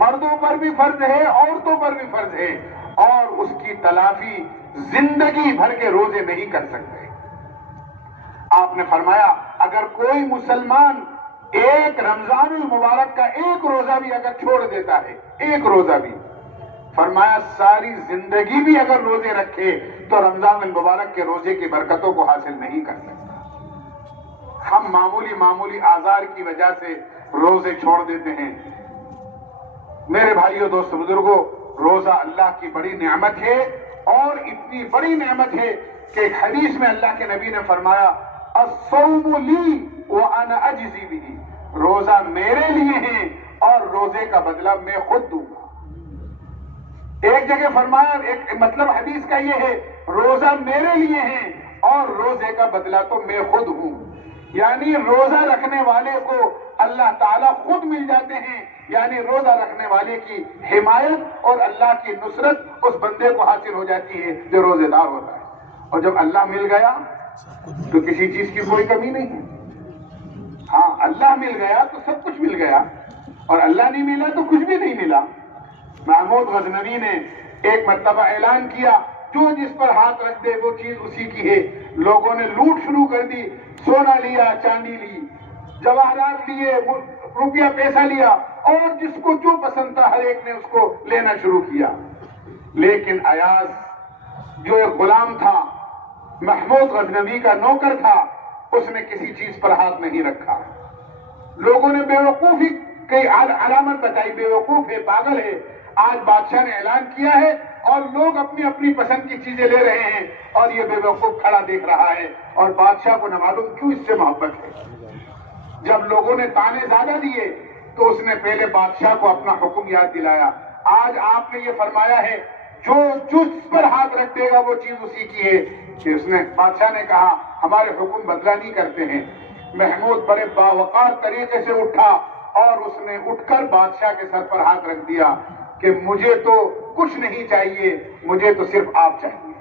مردوں پر بھی فرض ہے، عورتوں پر بھی فرض ہے، اور اس کی تلافی زندگی بھر کے روزے نہیں کر سکتے۔ آپ نے فرمایا اگر کوئی مسلمان ایک رمضان المبارک کا ایک روزہ بھی اگر چھوڑ دیتا ہے، ایک روزہ بھی، فرمایا ساری زندگی بھی اگر روزے رکھے تو رمضان المبارک کے روزے کی برکتوں کو حاصل نہیں کر سکتا۔ ہم معمولی آزار کی وجہ سے روزے چھوڑ دیتے ہیں۔ میرے بھائیوں، دوستو، بزرگوں، روزہ اللہ کی بڑی نعمت ہے، اور اتنی بڑی نعمت ہے کہ ایک حدیث میں اللہ کے نبی نے فرمایا الصوم لی وانا اجزی بہ، روزہ میرے لیے ہے اور روزے کا بدلہ میں خود دوں گا۔ ایک جگہ فرمایا، ایک مطلب حدیث کا یہ ہے روزہ میرے لیے ہے اور روزے کا بدلہ تو میں خود ہوں۔ یعنی روزہ رکھنے والے کو اللہ تعالیٰ خود مل جاتے ہیں، یعنی روزہ رکھنے والے کی حمایت اور اللہ کی نصرت اس بندے کو حاصل ہو جاتی ہے جو روزے دار ہوتا ہے۔ اور جب اللہ مل گیا تو کسی چیز کی کوئی کمی نہیں ہے۔ ہاں، اللہ مل گیا تو سب کچھ مل گیا، اور اللہ نہیں ملا تو کچھ بھی نہیں ملا۔ محمود غزنوی نے ایک مرتبہ اعلان کیا جو جس پر ہاتھ رکھ دے وہ چیز اسی کی ہے۔ لوگوں نے لوٹ شروع کر دی، سونا لیا، چاندی لی، جواہرات لیے، روپیہ پیسہ لیا، اور جس کو جو پسند تھا ہر ایک نے اس کو لینا شروع کیا۔ لیکن ایاز جو ایک غلام تھا، محمود غزنوی کا نوکر تھا، اس نے کسی چیز پر ہاتھ نہیں رکھا. لوگوں نے بیوقوفی کی علامت بتائی، بیوقوف ہے، پاگل ہے. آج بادشاہ نے اعلان کیا ہے اور لوگ اپنی اپنی پسند کی چیزیں لے رہے ہیں اور یہ بیوقوف کھڑا دیکھ رہا ہے اور بادشاہ کو نہ معلوم کیوں اس سے محبت ہے. جب لوگوں نے تانے زیادہ دیے تو اس نے پہلے بادشاہ کو اپنا حکم یاد دلایا. آج آپ نے یہ فرمایا ہے جو جس پر ہاتھ رکھ دے گا وہ چیز اسی کی ہے. کہ اس نے بادشاہ نے کہا ہمارے حکم بدلا نہیں کرتے ہیں. محمود بڑے باوقار طریقے سے اٹھا اور اس نے اٹھ کر بادشاہ کے سر پر ہاتھ رکھ دیا کہ مجھے تو کچھ نہیں چاہیے، مجھے تو صرف آپ چاہیے.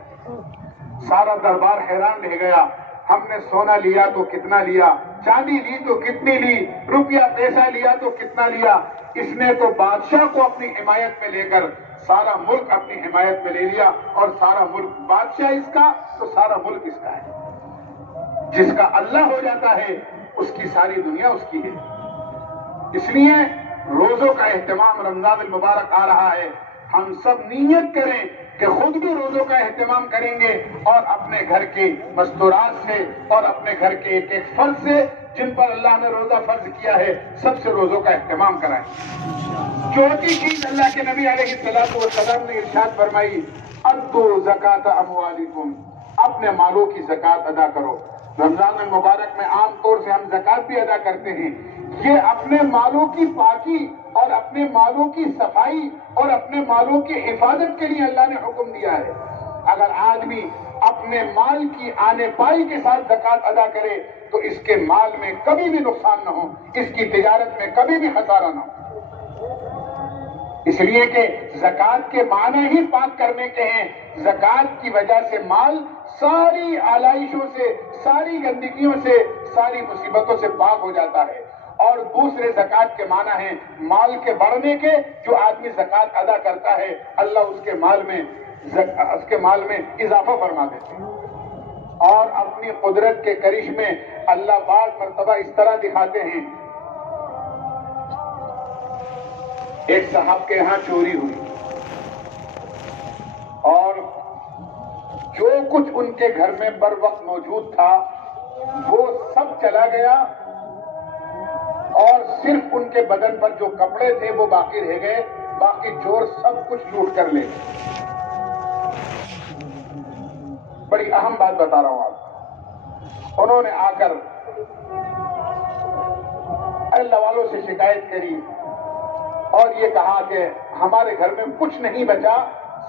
سارا دربار حیران رہ گیا. ہم نے سونا لیا تو کتنا لیا، چاندی لی تو کتنی لی، روپیہ پیسہ لیا تو کتنا لیا. اس نے تو بادشاہ کو اپنی حمایت میں لے کر سارا ملک اپنی حمایت میں لے لیا اور سارا ملک، بادشاہ اس کا تو سارا ملک اس کا ہے. جس کا اللہ ہو جاتا ہے اس کی ساری دنیا اس کی ہے. اس لیے روزوں کا اہتمام، رمضان المبارک آ رہا ہے، ہم سب نیت کریں کہ خود بھی روزوں کا اہتمام کریں گے اور اپنے گھر کے مستورات سے اور اپنے گھر کے ایک ایک فرد سے جن پر اللہ نے روزہ فرض کیا ہے سب سے روزوں کا اہتمام کرائیں. چوتھی چیز اللہ کے نبی علیہ الصلوۃ والسلام نے ارشاد فرمائی، ادو زکات اموالکم، اپنے مالوں کی زکات ادا کرو. رمضان المبارک میں عام طور سے ہم زکات بھی ادا کرتے ہیں. یہ اپنے مالوں کی پاکی اور اپنے مالوں کی صفائی اور اپنے مالوں کی حفاظت کے لیے اللہ نے حکم دیا ہے. اگر آدمی اپنے مال کی آنے پائی کے ساتھ زکات ادا کرے تو اس کے مال میں کبھی بھی نقصان نہ ہو، اس کی تجارت میں کبھی بھی خسارہ نہ ہو. اس لیے کہ زکات کے معنی ہی پاک کرنے کے ہیں. زکات کی وجہ سے مال ساری آلائشوں سے، ساری گندگیوں سے، ساری مصیبتوں سے پاک ہو جاتا ہے. اور دوسرے زکات کے معنی ہیں مال کے بڑھنے کے. جو آدمی زکات ادا کرتا ہے اللہ اس کے مال میں اضافہ فرما دیتے ہیں. اور اپنی قدرت کے کرش میں اللہ بعض مرتبہ اس طرح دکھاتے ہیں. ایک صاحب کے یہاں چوری ہوئی اور جو کچھ ان کے گھر میں بر وقت موجود تھا وہ سب چلا گیا اور صرف ان کے بدن پر جو کپڑے تھے وہ باقی رہ گئے. باقی چور سب کچھ لوٹ کر لے گئے. بڑی اہم بات بتا رہا ہوں آپ کو. انہوں نے آ کر اللہ والوں سے شکایت کری اور یہ کہا کہ ہمارے گھر میں کچھ نہیں بچا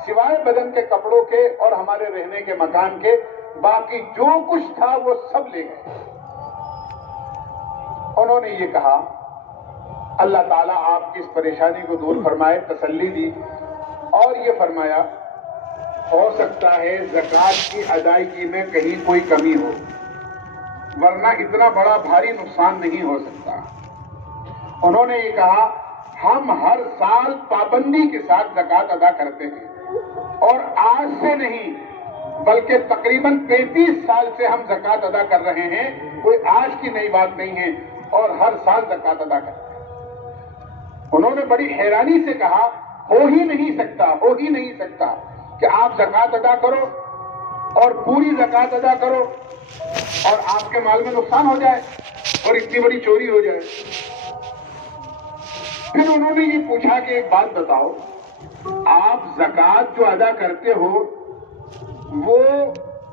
سوائے بدن کے کپڑوں کے اور ہمارے رہنے کے مکان کے، باقی جو کچھ تھا وہ سب لے گئے. انہوں نے یہ کہا اللہ تعالیٰ آپ کی اس پریشانی کو دور فرمائے، تسلی دی اور یہ فرمایا ہو سکتا ہے زکات کی ادائیگی میں کہیں کوئی کمی ہو ورنہ اتنا بڑا بھاری نقصان نہیں ہو سکتا. انہوں نے یہ کہا ہم ہر سال پابندی کے ساتھ زکات ادا کرتے ہیں اور آج سے نہیں بلکہ تقریباً 35 سال سے ہم زکات ادا کر رہے ہیں. کوئی آج کی نئی بات نہیں ہے اور ہر سال زکات ادا کرتے ہیں. انہوں نے بڑی حیرانی سے کہا ہو ہی نہیں سکتا کہ آپ زکات ادا کرو اور پوری زکات ادا کرو اور آپ کے مال میں نقصان ہو جائے اور اتنی بڑی چوری ہو جائے. پھر انہوں نے یہ پوچھا کہ ایک بات بتاؤ، آپ زکات جو ادا کرتے ہو وہ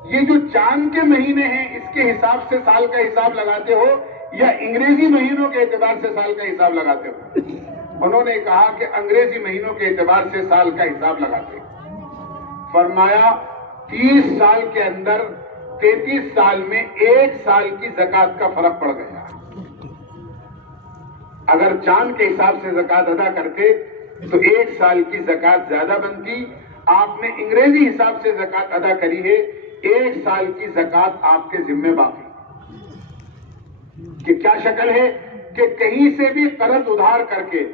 یہ جو چاند کے مہینے ہیں اس کے حساب سے سال کا حساب لگاتے ہو یا انگریزی مہینوں کے اعتبار سے سال کا حساب لگاتے ہو؟ انہوں نے کہا کہ انگریزی مہینوں کے اعتبار سے سال کا حساب لگاتے ہو. فرمایا 30 سال کے اندر 33 سال میں 1 سال کی زکات کا فرق پڑ گیا. اگر چاند کے حساب سے زکات ادا کرتے تو 1 سال کی زکات زیادہ بنتی. آپ نے انگریزی حساب سے زکات ادا کری ہے، 1 سال کی زکات آپ کے ذمہ باقی. کہ کیا شکل ہے کہ کہیں سے بھی قرض ادھار کر کے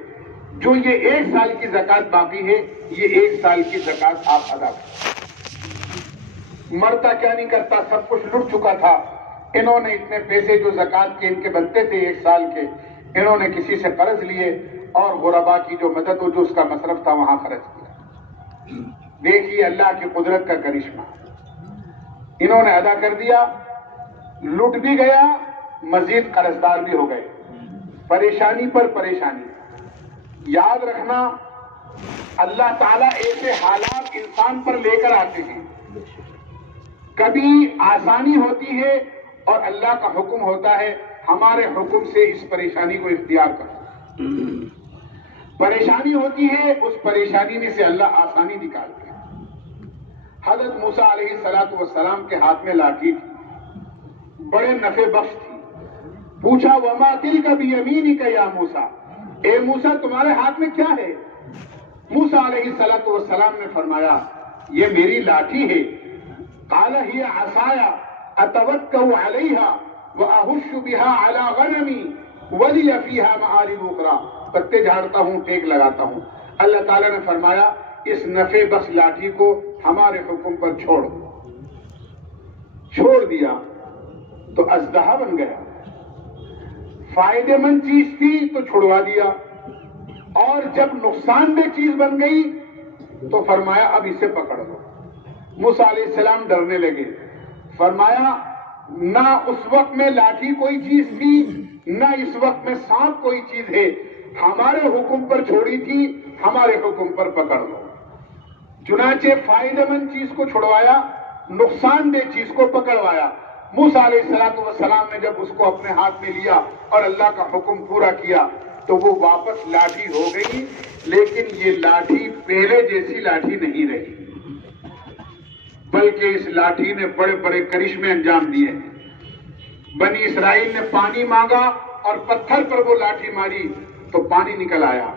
جو یہ 1 سال کی زکات باقی ہے یہ 1 سال کی زکات آپ ادا کریں. مرتا کیا نہیں کرتا، سب کچھ لٹ چکا تھا. انہوں نے اتنے پیسے جو زکات کے ان کے بنتے تھے 1 سال کے، انہوں نے کسی سے قرض لیے اور غربا کی جو مدد ہو جو اس کا مصرف تھا وہاں خرچ کیا. دیکھیے اللہ کی قدرت کا کرشمہ، انہوں نے ادا کر دیا، لٹ بھی گیا، مزید قرضدار بھی ہو گئے، پریشانی پر پریشانی۔ یاد رکھنا اللہ تعالیٰ ایسے حالات انسان پر لے کر آتے ہیں، کبھی آسانی ہوتی ہے اور اللہ کا حکم ہوتا ہے ہمارے حکم سے اس پریشانی کو اختیار کرو، پریشانی ہوتی ہے اس پریشانی میں سے اللہ آسانی نکالتے ہیں۔ حضرت موسیٰ علیہ السلام کے ہاتھ میں لاٹھی تھی، بڑے نفع بخش تھی۔ پوچھا وما تلک بیمینک یا موسیٰ، اے موسیٰ تمہارے ہاتھ میں کیا ہے؟ موسیٰ علیہ السلام نے فرمایا یہ میری لاٹھی ہے۔ قال ہی عصای اتوکأ علیہا واہش بها علی غنمی ولی فیہا معارب اخری، پتے جھاڑتا ہوں، ٹیک لگاتا ہوں۔ اللہ تعالیٰ نے فرمایا اس نفع بخش لاٹھی کو ہمارے حکم پر چھوڑ دیا تو اژدہا بن گیا، فائدے مند چیز تھی تو چھڑوا دیا، اور جب نقصان دہ چیز بن گئی تو فرمایا اب اسے پکڑ لو۔ موسیٰ علیہ السلام ڈرنے لگے، فرمایا نہ اس وقت میں لاٹھی کوئی چیز تھی، نہ اس وقت میں سانپ کوئی چیز ہے، ہمارے حکم پر چھوڑی تھی، ہمارے حکم پر پکڑ لو۔ چنانچہ فائدہ مند چیز کو چھڑوایا، نقصان دہ چیز کو پکڑوایا۔ موسیٰ علیہ السلام نے جب اس کو اپنے ہاتھ میں لیا اور اللہ کا حکم پورا کیا تو وہ واپس لاٹھی ہو گئی، لیکن یہ لاٹھی پہلے جیسی لاٹھی نہیں رہی، بلکہ اس لاٹھی نے بڑے بڑے کرشمے انجام دیے ہیں۔ بنی اسرائیل نے پانی مانگا اور پتھر پر وہ لاٹھی ماری تو پانی نکل آیا،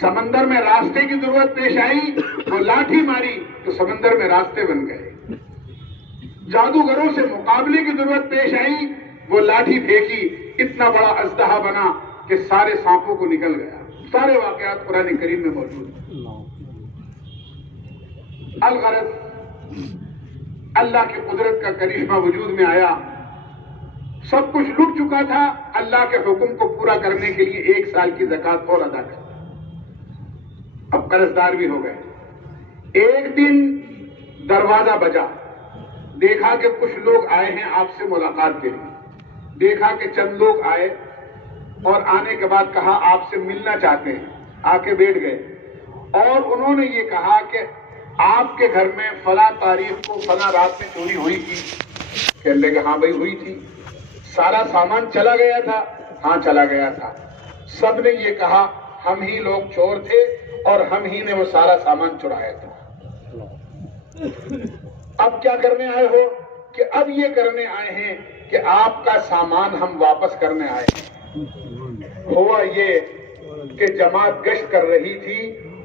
سمندر میں راستے کی ضرورت پیش آئی، وہ لاٹھی ماری تو سمندر میں راستے بن گئے، جادوگروں سے مقابلے کی ضرورت پیش آئی، وہ لاٹھی پھینکی، اتنا بڑا اژدہا بنا کہ سارے سانپوں کو نکل گیا۔ سارے واقعات قرآن کریم میں موجود ہیں۔ الغرض اللہ کی قدرت کا کرشمہ وجود میں آیا، سب کچھ لٹ چکا تھا، اللہ کے حکم کو پورا کرنے کے لیے 1 سال کی زکوٰۃ اور ادا کر، اب قرضدار بھی ہو گئے۔ ایک دن دروازہ بجا، دیکھا کہ کچھ لوگ آئے ہیں آپ سے ملاقات کے لیے، دیکھا کہ چند لوگ آئے اور آنے کے بعد کہا آپ سے ملنا چاہتے ہیں، آ کے بیٹھ گئے، اور انہوں نے یہ کہا کہ آپ کے گھر میں فلاں تاریخ کو فلاں رات میں چوری ہوئی تھی؟ کہنے لگے ہاں بھائی ہوئی تھی۔ سارا سامان چلا گیا تھا؟ ہاں چلا گیا تھا۔ سب نے یہ کہا ہم ہی لوگ چور تھے اور ہم ہی نے وہ سارا سامان چرایا تھا۔ اب کیا کرنے آئے ہو؟ کہ اب یہ کرنے آئے ہیں کہ آپ کا سامان ہم واپس کرنے آئے ہیں۔ ہوا یہ کہ جماعت گشت کر رہی تھی،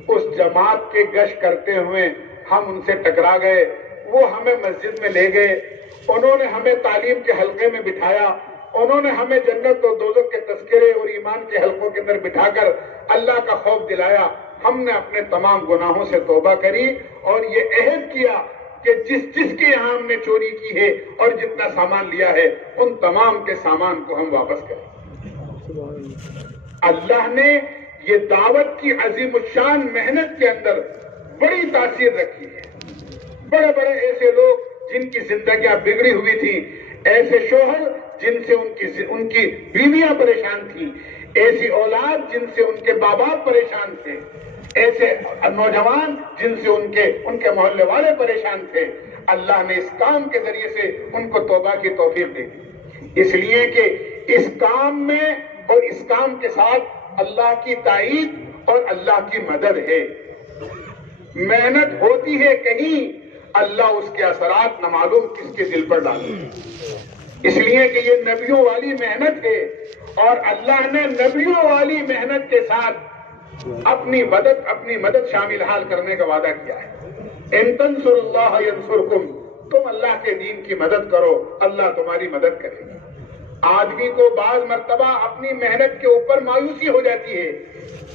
اس جماعت کے گشت کرتے ہوئے ہم ان سے ٹکرا گئے، وہ ہمیں مسجد میں لے گئے، انہوں نے ہمیں تعلیم کے حلقے میں بٹھایا، انہوں نے ہمیں جنت و دوزخ کے تذکرے اور ایمان کے حلقوں کے اندر بٹھا کر اللہ کا خوف دلایا۔ ہم نے اپنے تمام گناہوں سے توبہ کری اور یہ عہد کیا کہ جس کے یہاں ہم نے چوری کی ہے اور جتنا سامان لیا ہے ان تمام کے سامان کو ہم واپس کریں۔ اللہ نے یہ دعوت کی عظیم الشان محنت کے اندر بڑی تاثیر رکھی ہے۔ بڑے بڑے ایسے لوگ جن کی زندگیاں بگڑی ہوئی تھیں، ایسے شوہر جن سے ان کی بیویاں پریشان تھیں، ایسی اولاد جن سے ان کے باپ پریشان تھے، ایسے نوجوان جن سے ان کے محلے والے پریشان تھے، اللہ نے اس کام کے ذریعے سے ان کو توبہ کی توفیق دے دی، اس لیے کہ اس کام میں اور اس کام کے ساتھ اللہ کی تائید اور اللہ کی مدد ہے۔ محنت ہوتی ہے کہیں، اللہ اس کے اثرات نہ معلوم کس کے دل پر ڈالتے ہیں، اس لیے کہ یہ نبیوں والی محنت ہے، اور اللہ نے نبیوں والی محنت کے ساتھ اپنی مدد شامل حال کرنے کا وعدہ کیا ہے۔ ان تنصروا اللہ ینصرکم، تم اللہ کے دین کی مدد کرو، اللہ تمہاری مدد کرے گا۔ آدمی کو بعض مرتبہ اپنی محنت کے اوپر مایوسی ہو جاتی ہے،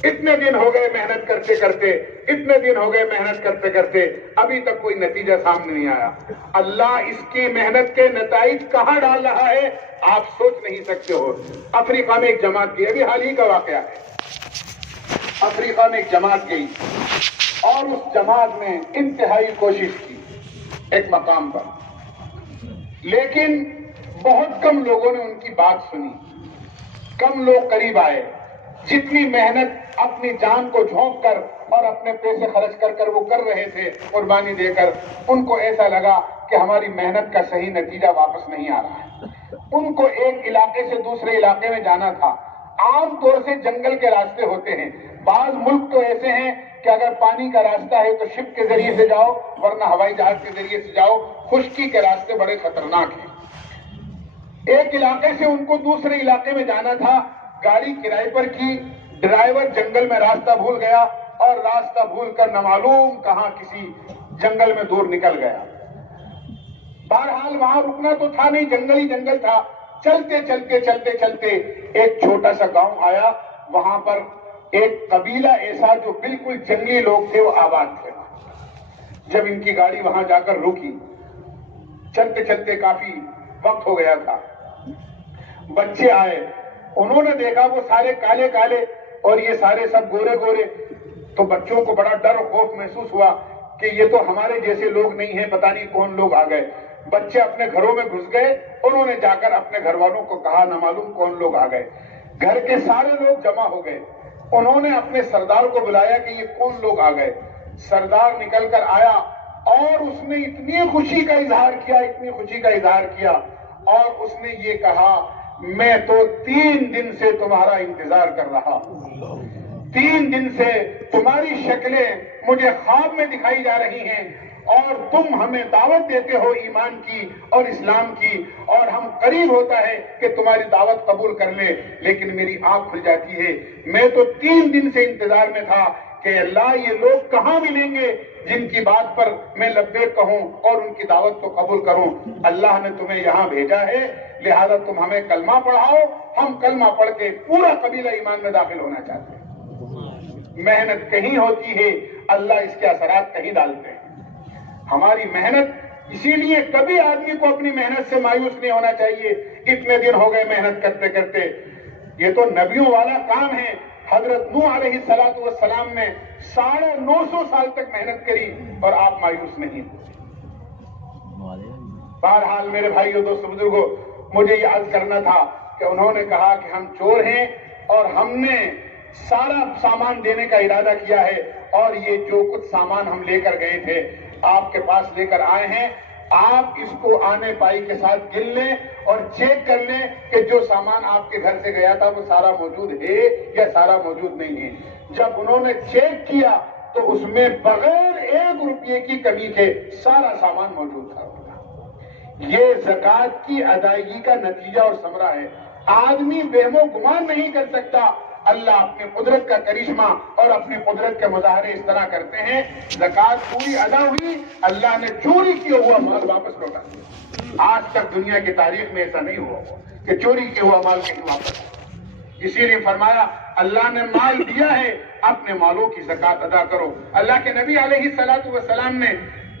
اتنے دن ہو گئے محنت کرتے کرتے ابھی تک کوئی نتیجہ سامنے نہیں آیا۔ اللہ اس کی محنت کے نتائج کہاں ڈال رہا ہے آپ سوچ نہیں سکتے ہو۔ افریقہ میں ایک جماعت گئی، ابھی حال ہی کا واقعہ ہے، افریقہ میں ایک جماعت گئی، اور اس جماعت نے انتہائی کوشش کی ایک مقام پر، لیکن بہت کم لوگوں نے ان کی بات سنی، کم لوگ قریب آئے۔ جتنی محنت اپنی جان کو جھونک کر اور اپنے پیسے خرچ کر کر وہ کر رہے تھے قربانی دے کر، ان کو ایسا لگا کہ ہماری محنت کا صحیح نتیجہ واپس نہیں آ رہا ہے۔ ان کو ایک علاقے سے دوسرے علاقے میں جانا تھا۔ عام طور سے جنگل کے راستے ہوتے ہیں، بعض ملک تو ایسے ہیں کہ اگر پانی کا راستہ ہے تو شپ کے ذریعے سے جاؤ، ورنہ ہوائی جہاز کے ذریعے سے جاؤ۔ خشکی کے راستے بڑے خطرناک ہیں۔ ایک علاقے سے ان کو دوسرے علاقے میں جانا تھا، گاڑی کرائے پر کی، ڈرائیور جنگل میں راستہ بھول گیا اور راستہ بھول کر نامعلوم کہاں کسی جنگل میں دور نکل گیا۔ بہرحال وہاں رکنا تو تھا نہیں، جنگل ہی جنگل تھا۔ چلتے چلتے چلتے چلتے ایک چھوٹا سا گاؤں آیا، وہاں پر ایک قبیلہ ایسا جو بالکل جنگلی لوگ تھے وہ آباد تھے۔ جب ان کی گاڑی وہاں جا کر رکی، چلتے چلتے کافی وقت ہو گیا تھا، بچے آئے، انہوں نے دیکھا وہ سارے کالے کالے اور یہ سارے سب گورے گورے، تو بچوں کو بڑا ڈر و خوف محسوس ہوا کہ یہ تو ہمارے جیسے لوگ نہیں ہیں، پتہ نہیں کون لوگ آ گئے۔ بچے اپنے گھروں میں گھس گئے، انہوں نے جا کر اپنے گھر والوں کو کہا نہ معلوم کون لوگ آ گئے۔ گھر کے سارے لوگ جمع ہو گئے، انہوں نے اپنے سردار کو بلایا کہ یہ کون لوگ آ گئے۔ سردار نکل کر آیا اور اس نے اتنی خوشی کا اظہار کیا، اتنی خوشی کا اظہار کیا، اور اس نے یہ کہا میں تو 3 دن سے تمہارا انتظار کر رہا ہوں، 3 دن سے تمہاری شکلیں مجھے خواب میں دکھائی جا رہی ہیں، اور تم ہمیں دعوت دیتے ہو ایمان کی اور اسلام کی، اور ہم قریب ہوتا ہے کہ تمہاری دعوت قبول کر لے، لیکن میری آنکھ کھل جاتی ہے۔ میں تو 3 دن سے انتظار میں تھا کہ اللہ یہ لوگ کہاں ملیں گے جن کی بات پر میں لبیک کہوں اور ان کی دعوت کو قبول کروں۔ اللہ نے تمہیں یہاں بھیجا ہے، لہذا تم ہمیں کلمہ پڑھاؤ، ہم کلمہ پڑھ کے پورا قبیلہ ایمان میں داخل ہونا چاہتے ہیں۔ محنت کہیں ہوتی ہے، اللہ اس کے اثرات کہیں ڈالتے ہیں۔ ہماری محنت، اسی لیے کبھی آدمی کو اپنی محنت سے مایوس نہیں ہونا چاہیے۔ اتنے دن ہو گئے محنت کرتے کرتے، یہ تو نبیوں والا کام ہے۔ حضرت نوح علیہ السلام نے 950 سال تک محنت کری اور آپ مایوس نہیں ہوئے۔ بہرحال میرے بھائیو دوستو بزرگوں، مجھے یہ عرض کرنا تھا کہ انہوں نے کہا کہ ہم چور ہیں اور ہم نے سارا سامان دینے کا ارادہ کیا ہے، اور یہ جو کچھ سامان ہم لے کر گئے تھے آپ کے پاس لے کر آئے ہیں، آپ اس کو آنے پائی کے ساتھ گن لیں اور چیک کر لیں کہ جو سامان آپ کے گھر سے گیا تھا وہ سارا موجود ہے یا سارا موجود نہیں ہے۔ جب انہوں نے چیک کیا تو اس میں بغیر 1 روپے کی کمی کے سارا سامان موجود تھا۔ یہ زکوٰۃ کی ادائیگی کا نتیجہ اور ثمرہ ہے۔ آدمی وہم و گمان نہیں کر سکتا۔ اللہ اپنے قدرت کا کرشمہ اور اپنی قدرت کے مظاہرے اس طرح کرتے ہیں۔ زکوٰۃ پوری ادا ہوئی، اللہ نے چوری کیا ہوا مال واپس لوٹا دیا۔ آج تک دنیا کی تاریخ میں ایسا نہیں ہوا کہ چوری کیا ہوا مال کہیں واپس۔ اسی لیے فرمایا اللہ نے مال دیا ہے، اپنے مالوں کی زکوٰۃ ادا کرو۔ اللہ کے نبی علیہ السلام نے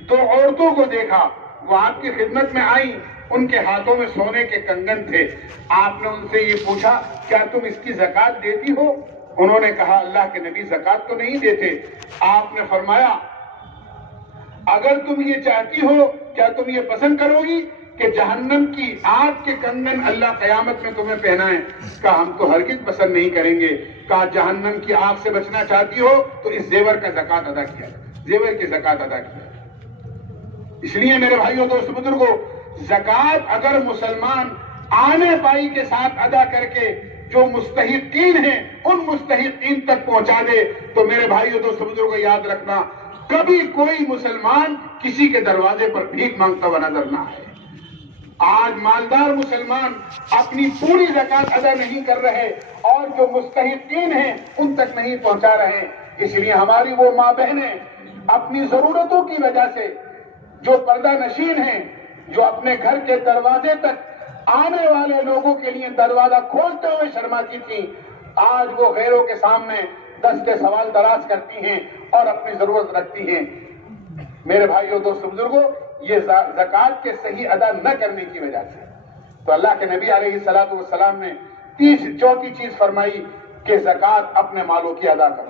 2 عورتوں کو دیکھا، وہ آپ کی خدمت میں آئیں، ان کے ہاتھوں میں سونے کے کنگن تھے۔ آپ نے ان سے یہ پوچھا کیا تم اس کی زکوٰۃ دیتی ہو؟ انہوں نے کہا اللہ کے نبی زکوٰۃ تو نہیں دیتے۔ آپ نے فرمایا اگر تم یہ چاہتی ہو، کیا تم یہ پسند کرو گی کہ جہنم کی آگ کے کنگن اللہ قیامت میں تمہیں پہنائیں؟ کہا ہم تو ہرگز پسند نہیں کریں گے۔ کہا جہنم کی آگ سے بچنا چاہتی ہو تو اس زیور کا زکوٰۃ ادا کیا، زیور کی زکوٰۃ ادا کیا۔ اس لیے میرے بھائیوں دوستو بزرگوں، زکوٰۃ اگر مسلمان آنے پائی کے ساتھ ادا کر کے جو مستحقین ہیں ان مستحقین تک پہنچا دے تو میرے بھائیوں دوستو بزرگوں یاد رکھنا، کبھی کوئی مسلمان کسی کے دروازے پر بھیک مانگتا ہوا نظر نہ آئے۔ آج مالدار مسلمان اپنی پوری زکوٰۃ ادا نہیں کر رہے اور جو مستحقین ہیں ان تک نہیں پہنچا رہے۔ اس لیے ہماری وہ ماں بہنیں اپنی ضرورتوں کی وجہ سے، جو پردہ نشین ہیں، جو اپنے گھر کے دروازے تک آنے والے لوگوں کے لیے دروازہ کھولتے ہوئے شرماتی تھیں، آج وہ غیروں کے سامنے دستے سوال دراز کرتی ہیں اور اپنی ضرورت رکھتی ہیں۔ میرے بھائیوں دوستو بزرگوں، یہ زکوٰۃ کے صحیح ادا نہ کرنے کی وجہ سے تو اللہ کے نبی علیہ السلام نے چوتھی چیز فرمائی کہ زکوٰۃ اپنے مالوں کی ادا کرو۔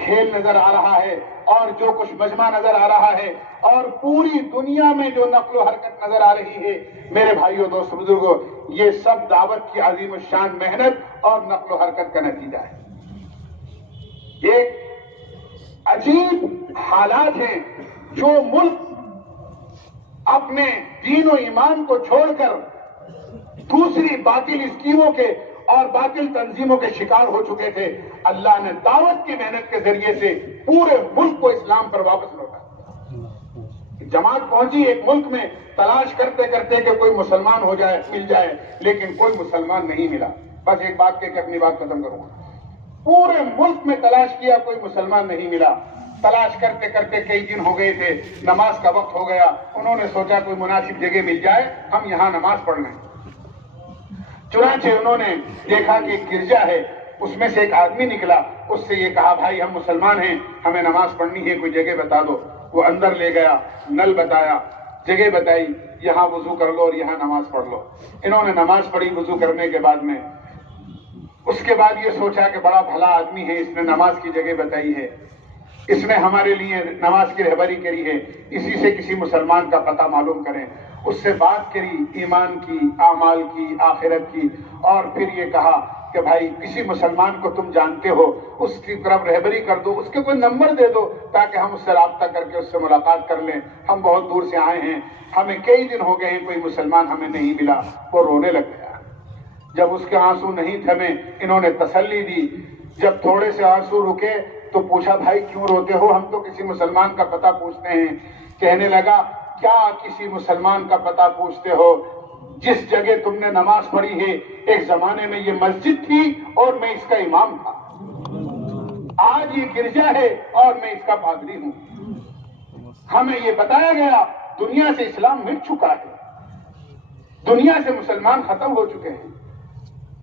کھیل نظر آ رہا ہے اور جو کچھ مجمع نظر آ رہا ہے اور پوری دنیا میں جو نقل و حرکت نظر آ رہی ہے، میرے بھائیوں دوست بزرگوں، یہ سب دعوت کی عظیم الشان محنت اور نقل و حرکت کا نتیجہ ہے۔ ایک عجیب حالات ہیں جو ملک اپنے دین و ایمان کو چھوڑ کر دوسری باطل اسکیموں کے اور باطل تنظیموں کے شکار ہو چکے تھے، اللہ نے دعوت کی محنت کے ذریعے سے پورے ملک کو اسلام پر واپس لوٹا۔ جماعت پہنچی ایک ملک میں تلاش کرتے کرتے کہ کوئی مسلمان ہو جائے، مل جائے، لیکن کوئی مسلمان نہیں ملا۔ بس ایک بات کہہ کے اپنی بات ختم کروں گا۔ پورے ملک میں تلاش کیا، کوئی مسلمان نہیں ملا۔ تلاش کرتے کرتے کئی دن ہو گئے تھے، نماز کا وقت ہو گیا، انہوں نے سوچا کوئی مناسب جگہ مل جائے، ہم یہاں نماز پڑھ لیں۔ چنانچہ انہوں نے دیکھا کہ ایک گرجا ہے، اس میں سے ایک آدمی نکلا، اس سے یہ کہا بھائی ہم مسلمان ہیں، ہمیں نماز پڑھنی ہے، کوئی جگہ بتا دو۔ وہ اندر لے گیا، نل بتایا، جگہ بتائی، یہاں وضو کر لو اور یہاں نماز پڑھ لو۔ انہوں نے نماز پڑھی وضو کرنے کے بعد میں، اس کے بعد یہ سوچا کہ بڑا بھلا آدمی ہے، اس نے نماز کی جگہ بتائی ہے، اس نے ہمارے لیے نماز کی رہبری کری ہے، اسی سے کسی مسلمان کا پتہ معلوم کریں۔ اس سے بات کری، ایمان کی، اعمال کی، آخرت کی، اور پھر یہ کہا کہ بھائی کسی مسلمان کو تم جانتے ہو، اس کی طرف رہبری کر دو، اس کے کوئی نمبر دے دو تاکہ ہم اس سے رابطہ کر کے اس سے ملاقات کر لیں، ہم بہت دور سے آئے ہیں، ہمیں کئی دن ہو گئے ہیں، کوئی مسلمان ہمیں نہیں ملا۔ وہ رونے لگ گیا۔ جب اس کے آنسو نہیں تھمے، انہوں نے تسلی دی۔ جب تھوڑے سے آنسو رکے تو پوچھا بھائی کیوں روتے ہو؟ ہم تو کسی مسلمان کا پتہ پوچھتے ہیں۔ کہنے لگا کیا کسی مسلمان کا پتہ پوچھتے ہو؟ جس جگہ تم نے نماز پڑھی ہے ایک زمانے میں یہ مسجد تھی اور میں اس کا امام تھا، آج یہ گرجا ہے اور میں اس کا پادری ہوں۔ ہمیں یہ بتایا گیا دنیا سے اسلام مٹ چکا ہے، دنیا سے مسلمان ختم ہو چکے ہیں۔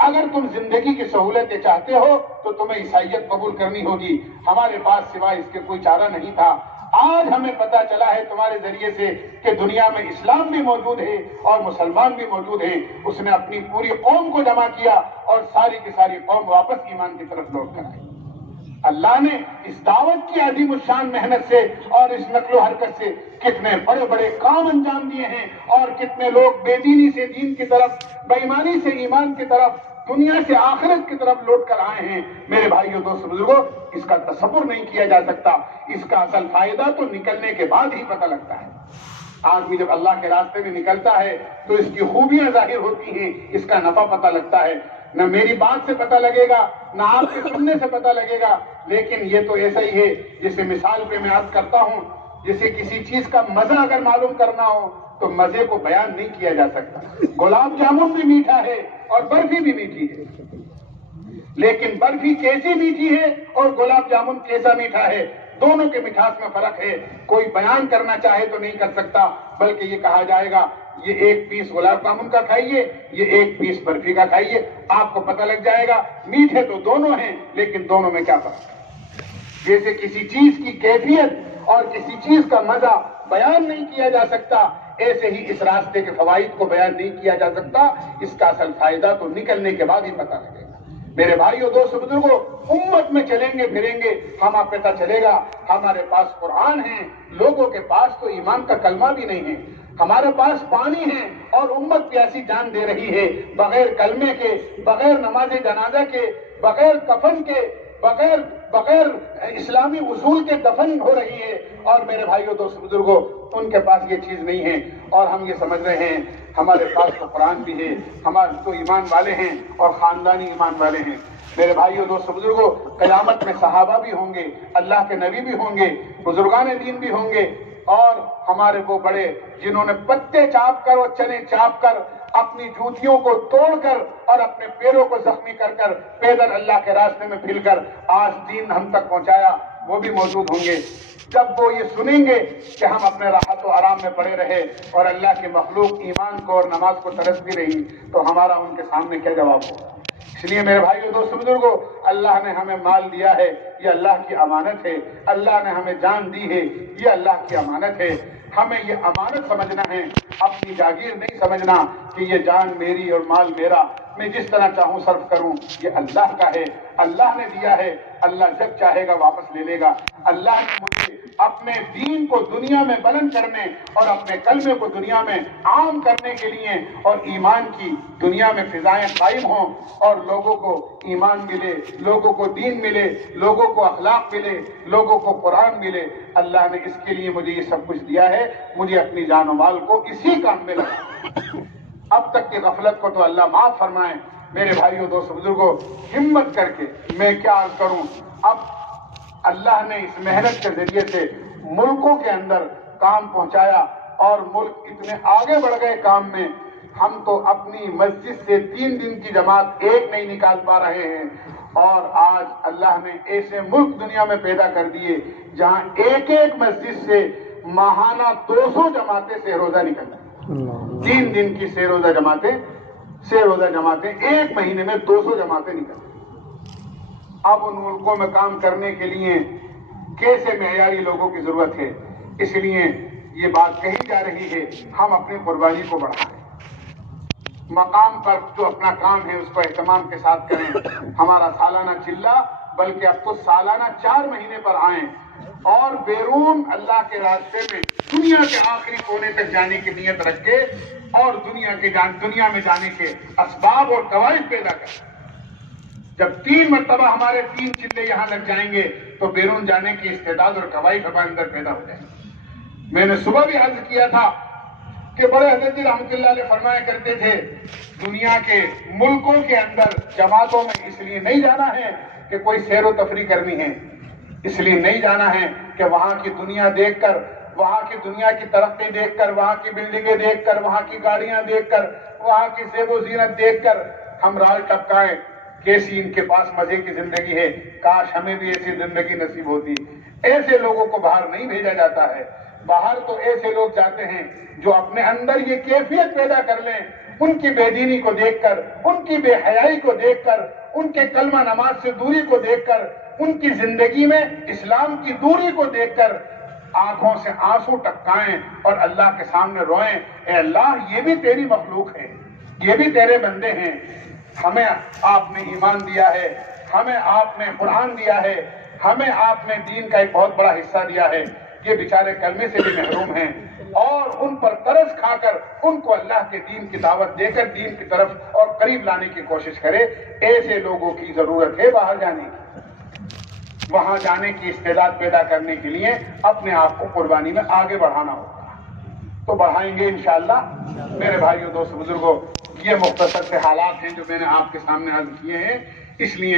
اگر تم زندگی کی سہولتیں چاہتے ہو تو تمہیں عیسائیت قبول کرنی ہوگی، ہمارے پاس سوائے اس کے کوئی چارہ نہیں تھا۔ آج ہمیں پتا چلا ہے تمہارے ذریعے سے کہ دنیا میں اسلام بھی موجود ہے اور مسلمان بھی موجود ہیں۔ اس نے اپنی پوری قوم کو جمع کیا اور ساری کی ساری قوم واپس ایمان کی طرف لوٹ کر آئی۔ اللہ نے اس دعوت کی عظیم الشان محنت سے اور اس نقل و حرکت سے کتنے بڑے بڑے کام انجام دیے ہیں، اور کتنے لوگ بے دینی سے دین کی طرف، بے ایمانی سے ایمان کی طرف، دنیا سے آخرت کی طرف لوٹ کر آئے ہیں۔ میرے بھائیوں دوست بزرگوں، اس کا تصور نہیں کیا جا سکتا، اس کا اصل فائدہ تو نکلنے کے بعد ہی پتہ لگتا ہے۔ آدمی جب اللہ کے راستے میں نکلتا ہے تو اس کی خوبیاں ظاہر ہوتی ہیں، اس کا نفع پتہ لگتا ہے۔ نہ میری بات سے پتہ لگے گا، نہ آپ کے سننے سے پتہ لگے گا، لیکن یہ تو ایسا ہی ہے جسے مثال پہ میں عرض کرتا ہوں، جسے کسی چیز کا مزہ اگر معلوم کرنا ہو تو مزے کو بیان نہیں کیا جا سکتا۔ گلاب جامن بھی میٹھا ہے اور برفی بھی میٹھی ہے، لیکن برفی کیسی میٹھی ہے اور گلاب جامن کیسا میٹھا ہے، دونوں کے مٹھاس میں فرق ہے۔ کوئی بیان کرنا چاہے تو نہیں کر سکتا، بلکہ یہ کہا جائے گا یہ ایک پیس گلاب جامن کا کھائیے، یہ ایک پیس برفی کا کھائیے، آپ کو پتہ لگ جائے گا میٹھے تو دونوں ہیں لیکن دونوں میں کیا فرق ہے۔ جیسے کسی چیز کی کیفیت اور کسی چیز کا مزہ بیان نہیں کیا جا سکتا، ایسے ہی اس راستے کے فوائد کو بیان نہیں کیا جا سکتا، اس کا اصل فائدہ تو نکلنے کے بعد ہی پتہ لگے گا۔ میرے بھائیوں دوست بزرگوں، امت میں چلیں گے پھریں گے، ہمیں پتہ چلے گا ہمارے پاس قرآن ہے، لوگوں کے پاس تو ایمان کا کلمہ بھی نہیں ہے۔ ہمارے پاس پانی ہے اور امت پیاسی جان دے رہی ہے، بغیر کلمے کے، بغیر نماز جنازہ کے، بغیر کفن کے، بغیر اسلامی اصول کے دفن ہو رہی ہے۔ اور میرے بھائیوں دوست بزرگوں، ان کے پاس یہ چیز نہیں ہے، اور ہم یہ سمجھ رہے ہیں ہمارے پاس تو قرآن بھی ہے، ہمارے تو ایمان والے ہیں اور خاندانی ایمان والے ہیں۔ میرے بھائیوں دوست بزرگوں، قیامت میں صحابہ بھی ہوں گے، اللہ کے نبی بھی ہوں گے، بزرگان دین بھی ہوں گے، اور ہمارے وہ بڑے جنہوں نے پتے چاپ کر اور چنے چاپ کر اپنی جوتیوں کو توڑ کر اور اپنے پیروں کو زخمی کر کر پیدل اللہ کے راستے میں پھر کر آج دین ہم تک پہنچایا، وہ بھی موجود ہوں گے۔ جب وہ یہ سنیں گے کہ ہم اپنے راحت و آرام میں پڑے رہے اور اللہ کی مخلوق ایمان کو اور نماز کو ترستی رہی، تو ہمارا ان کے سامنے کیا جواب ہوگا؟ اس لیے میرے بھائیوں دوست بزرگوں، اللہ نے ہمیں مال دیا ہے، یہ اللہ کی امانت ہے، اللہ نے ہمیں جان دی ہے، یہ اللہ کی امانت ہے، ہمیں یہ امانت سمجھنا ہے، اپنی جاگیر نہیں سمجھنا کہ یہ جان میری اور مال میرا، میں جس طرح چاہوں صرف کروں، یہ اللہ کا ہے، اللہ نے دیا ہے، اللہ جب چاہے گا واپس لے لے گا۔ اللہ نے مجھے اپنے دین کو دنیا میں بلند کرنے اور اپنے کلمے کو دنیا میں عام کرنے کے لیے اور ایمان کی دنیا میں فضائیں قائم ہوں اور لوگوں کو ایمان ملے، لوگوں کو دین ملے، لوگوں کو اخلاق ملے، لوگوں کو قرآن ملے، اللہ نے اس کے لیے مجھے یہ سب کچھ دیا ہے۔ مجھے اپنی جان و مال کو اسی کام میں لگا۔ اب تک کی غفلت کو تو اللہ معاف فرمائے۔ میرے بھائیوں، دوستو، بزرگوں، ہمت کر کے میں کیا عرض کروں، اب اللہ نے اس محنت کے ذریعے سے ملکوں کے اندر کام پہنچایا اور ملک اتنے آگے بڑھ گئے کام میں، ہم تو اپنی مسجد سے 3 دن کی جماعت ایک نہیں نکال پا رہے ہیں، اور آج اللہ نے ایسے ملک دنیا میں پیدا کر دیے جہاں ایک ایک مسجد سے ماہانہ 200 جماعتیں سہ روزہ نکل رہی ہیں۔ 3 دن کی سہ روزہ جماعتیں ایک مہینے میں 200 جماعتیں نکل رہی ہیں۔ اب ان ملکوں میں کام کرنے کے لیے کیسے معیاری لوگوں کی ضرورت ہے، اس لیے یہ بات کہی جا رہی ہے، ہم اپنی قربانی کو بڑھائیں، مقام پر جو اپنا کام ہے اس کو اہتمام کے ساتھ کریں۔ ہمارا سالانہ چلہ بلکہ اب تو سالانہ 4 مہینے پر آئیں اور بیرون اللہ کے راستے میں دنیا کے آخری کونے تک جانے کی نیت رکھ کے اور دنیا میں جانے کے اسباب اور قواعد پیدا کریں۔ جب 3 مرتبہ ہمارے 3 چلے یہاں لگ جائیں گے تو بیرون جانے کی استعداد اور قواعد ہمارے اندر پیدا ہو جائیں گے۔ میں نے صبح بھی عرض کیا تھا کہ بڑے حضرت رحمۃ اللہ علیہ فرمایا کرتے تھے، دنیا کے ملکوں کے اندر جماعتوں میں اس لیے نہیں جانا ہے کہ کوئی سیر و تفریح کرنی ہے، اس لیے نہیں جانا ہے کہ وہاں کی دنیا دیکھ کر، وہاں کی دنیا کی ترقی دیکھ کر، وہاں کی بلڈنگیں دیکھ کر، وہاں کی گاڑیاں دیکھ کر، وہاں کی زیب و زینت دیکھ کر ہم رال ٹپکائیں، کیسی ان کے پاس مزے کی زندگی ہے، کاش ہمیں بھی ایسی زندگی نصیب ہوتی۔ ایسے لوگوں کو باہر نہیں بھیجا جاتا ہے، باہر تو ایسے لوگ جاتے ہیں جو اپنے اندر یہ کیفیت پیدا کر لیں، ان کی بے دینی کو دیکھ کر، ان کی بے حیائی کو دیکھ کر، ان کے کلمہ نماز سے دوری کو دیکھ کر، ان کی زندگی میں اسلام کی دوری کو دیکھ کر آنکھوں سے آنسو ٹپکائیں اور اللہ کے سامنے روئیں، اے اللہ یہ بھی تیری مخلوق ہے، یہ بھی تیرے بندے ہیں، ہمیں آپ نے ایمان دیا ہے، ہمیں آپ نے قرآن دیا ہے، ہمیں آپ نے دین کا ایک بہت بڑا حصہ دیا ہے، یہ بیچارے کلمے سے بھی محروم ہیں، اور ان پر ترس کھا کر ان کو اللہ کے دین کی دعوت دے کر دین کی طرف اور قریب لانے کی کوشش کرے۔ ایسے لوگوں کی ضرورت ہے باہر جانے کی، وہاں جانے کی استعداد پیدا کرنے کے لیے اپنے آپ کو قربانی میں آگے بڑھانا ہوگا، تو بڑھائیں گے انشاءاللہ۔ میرے بھائیوں، دوست، بزرگوں، یہ مختصر سے حالات ہیں جو میں نے آپ کے سامنے عرض کیے ہیں، اس لیے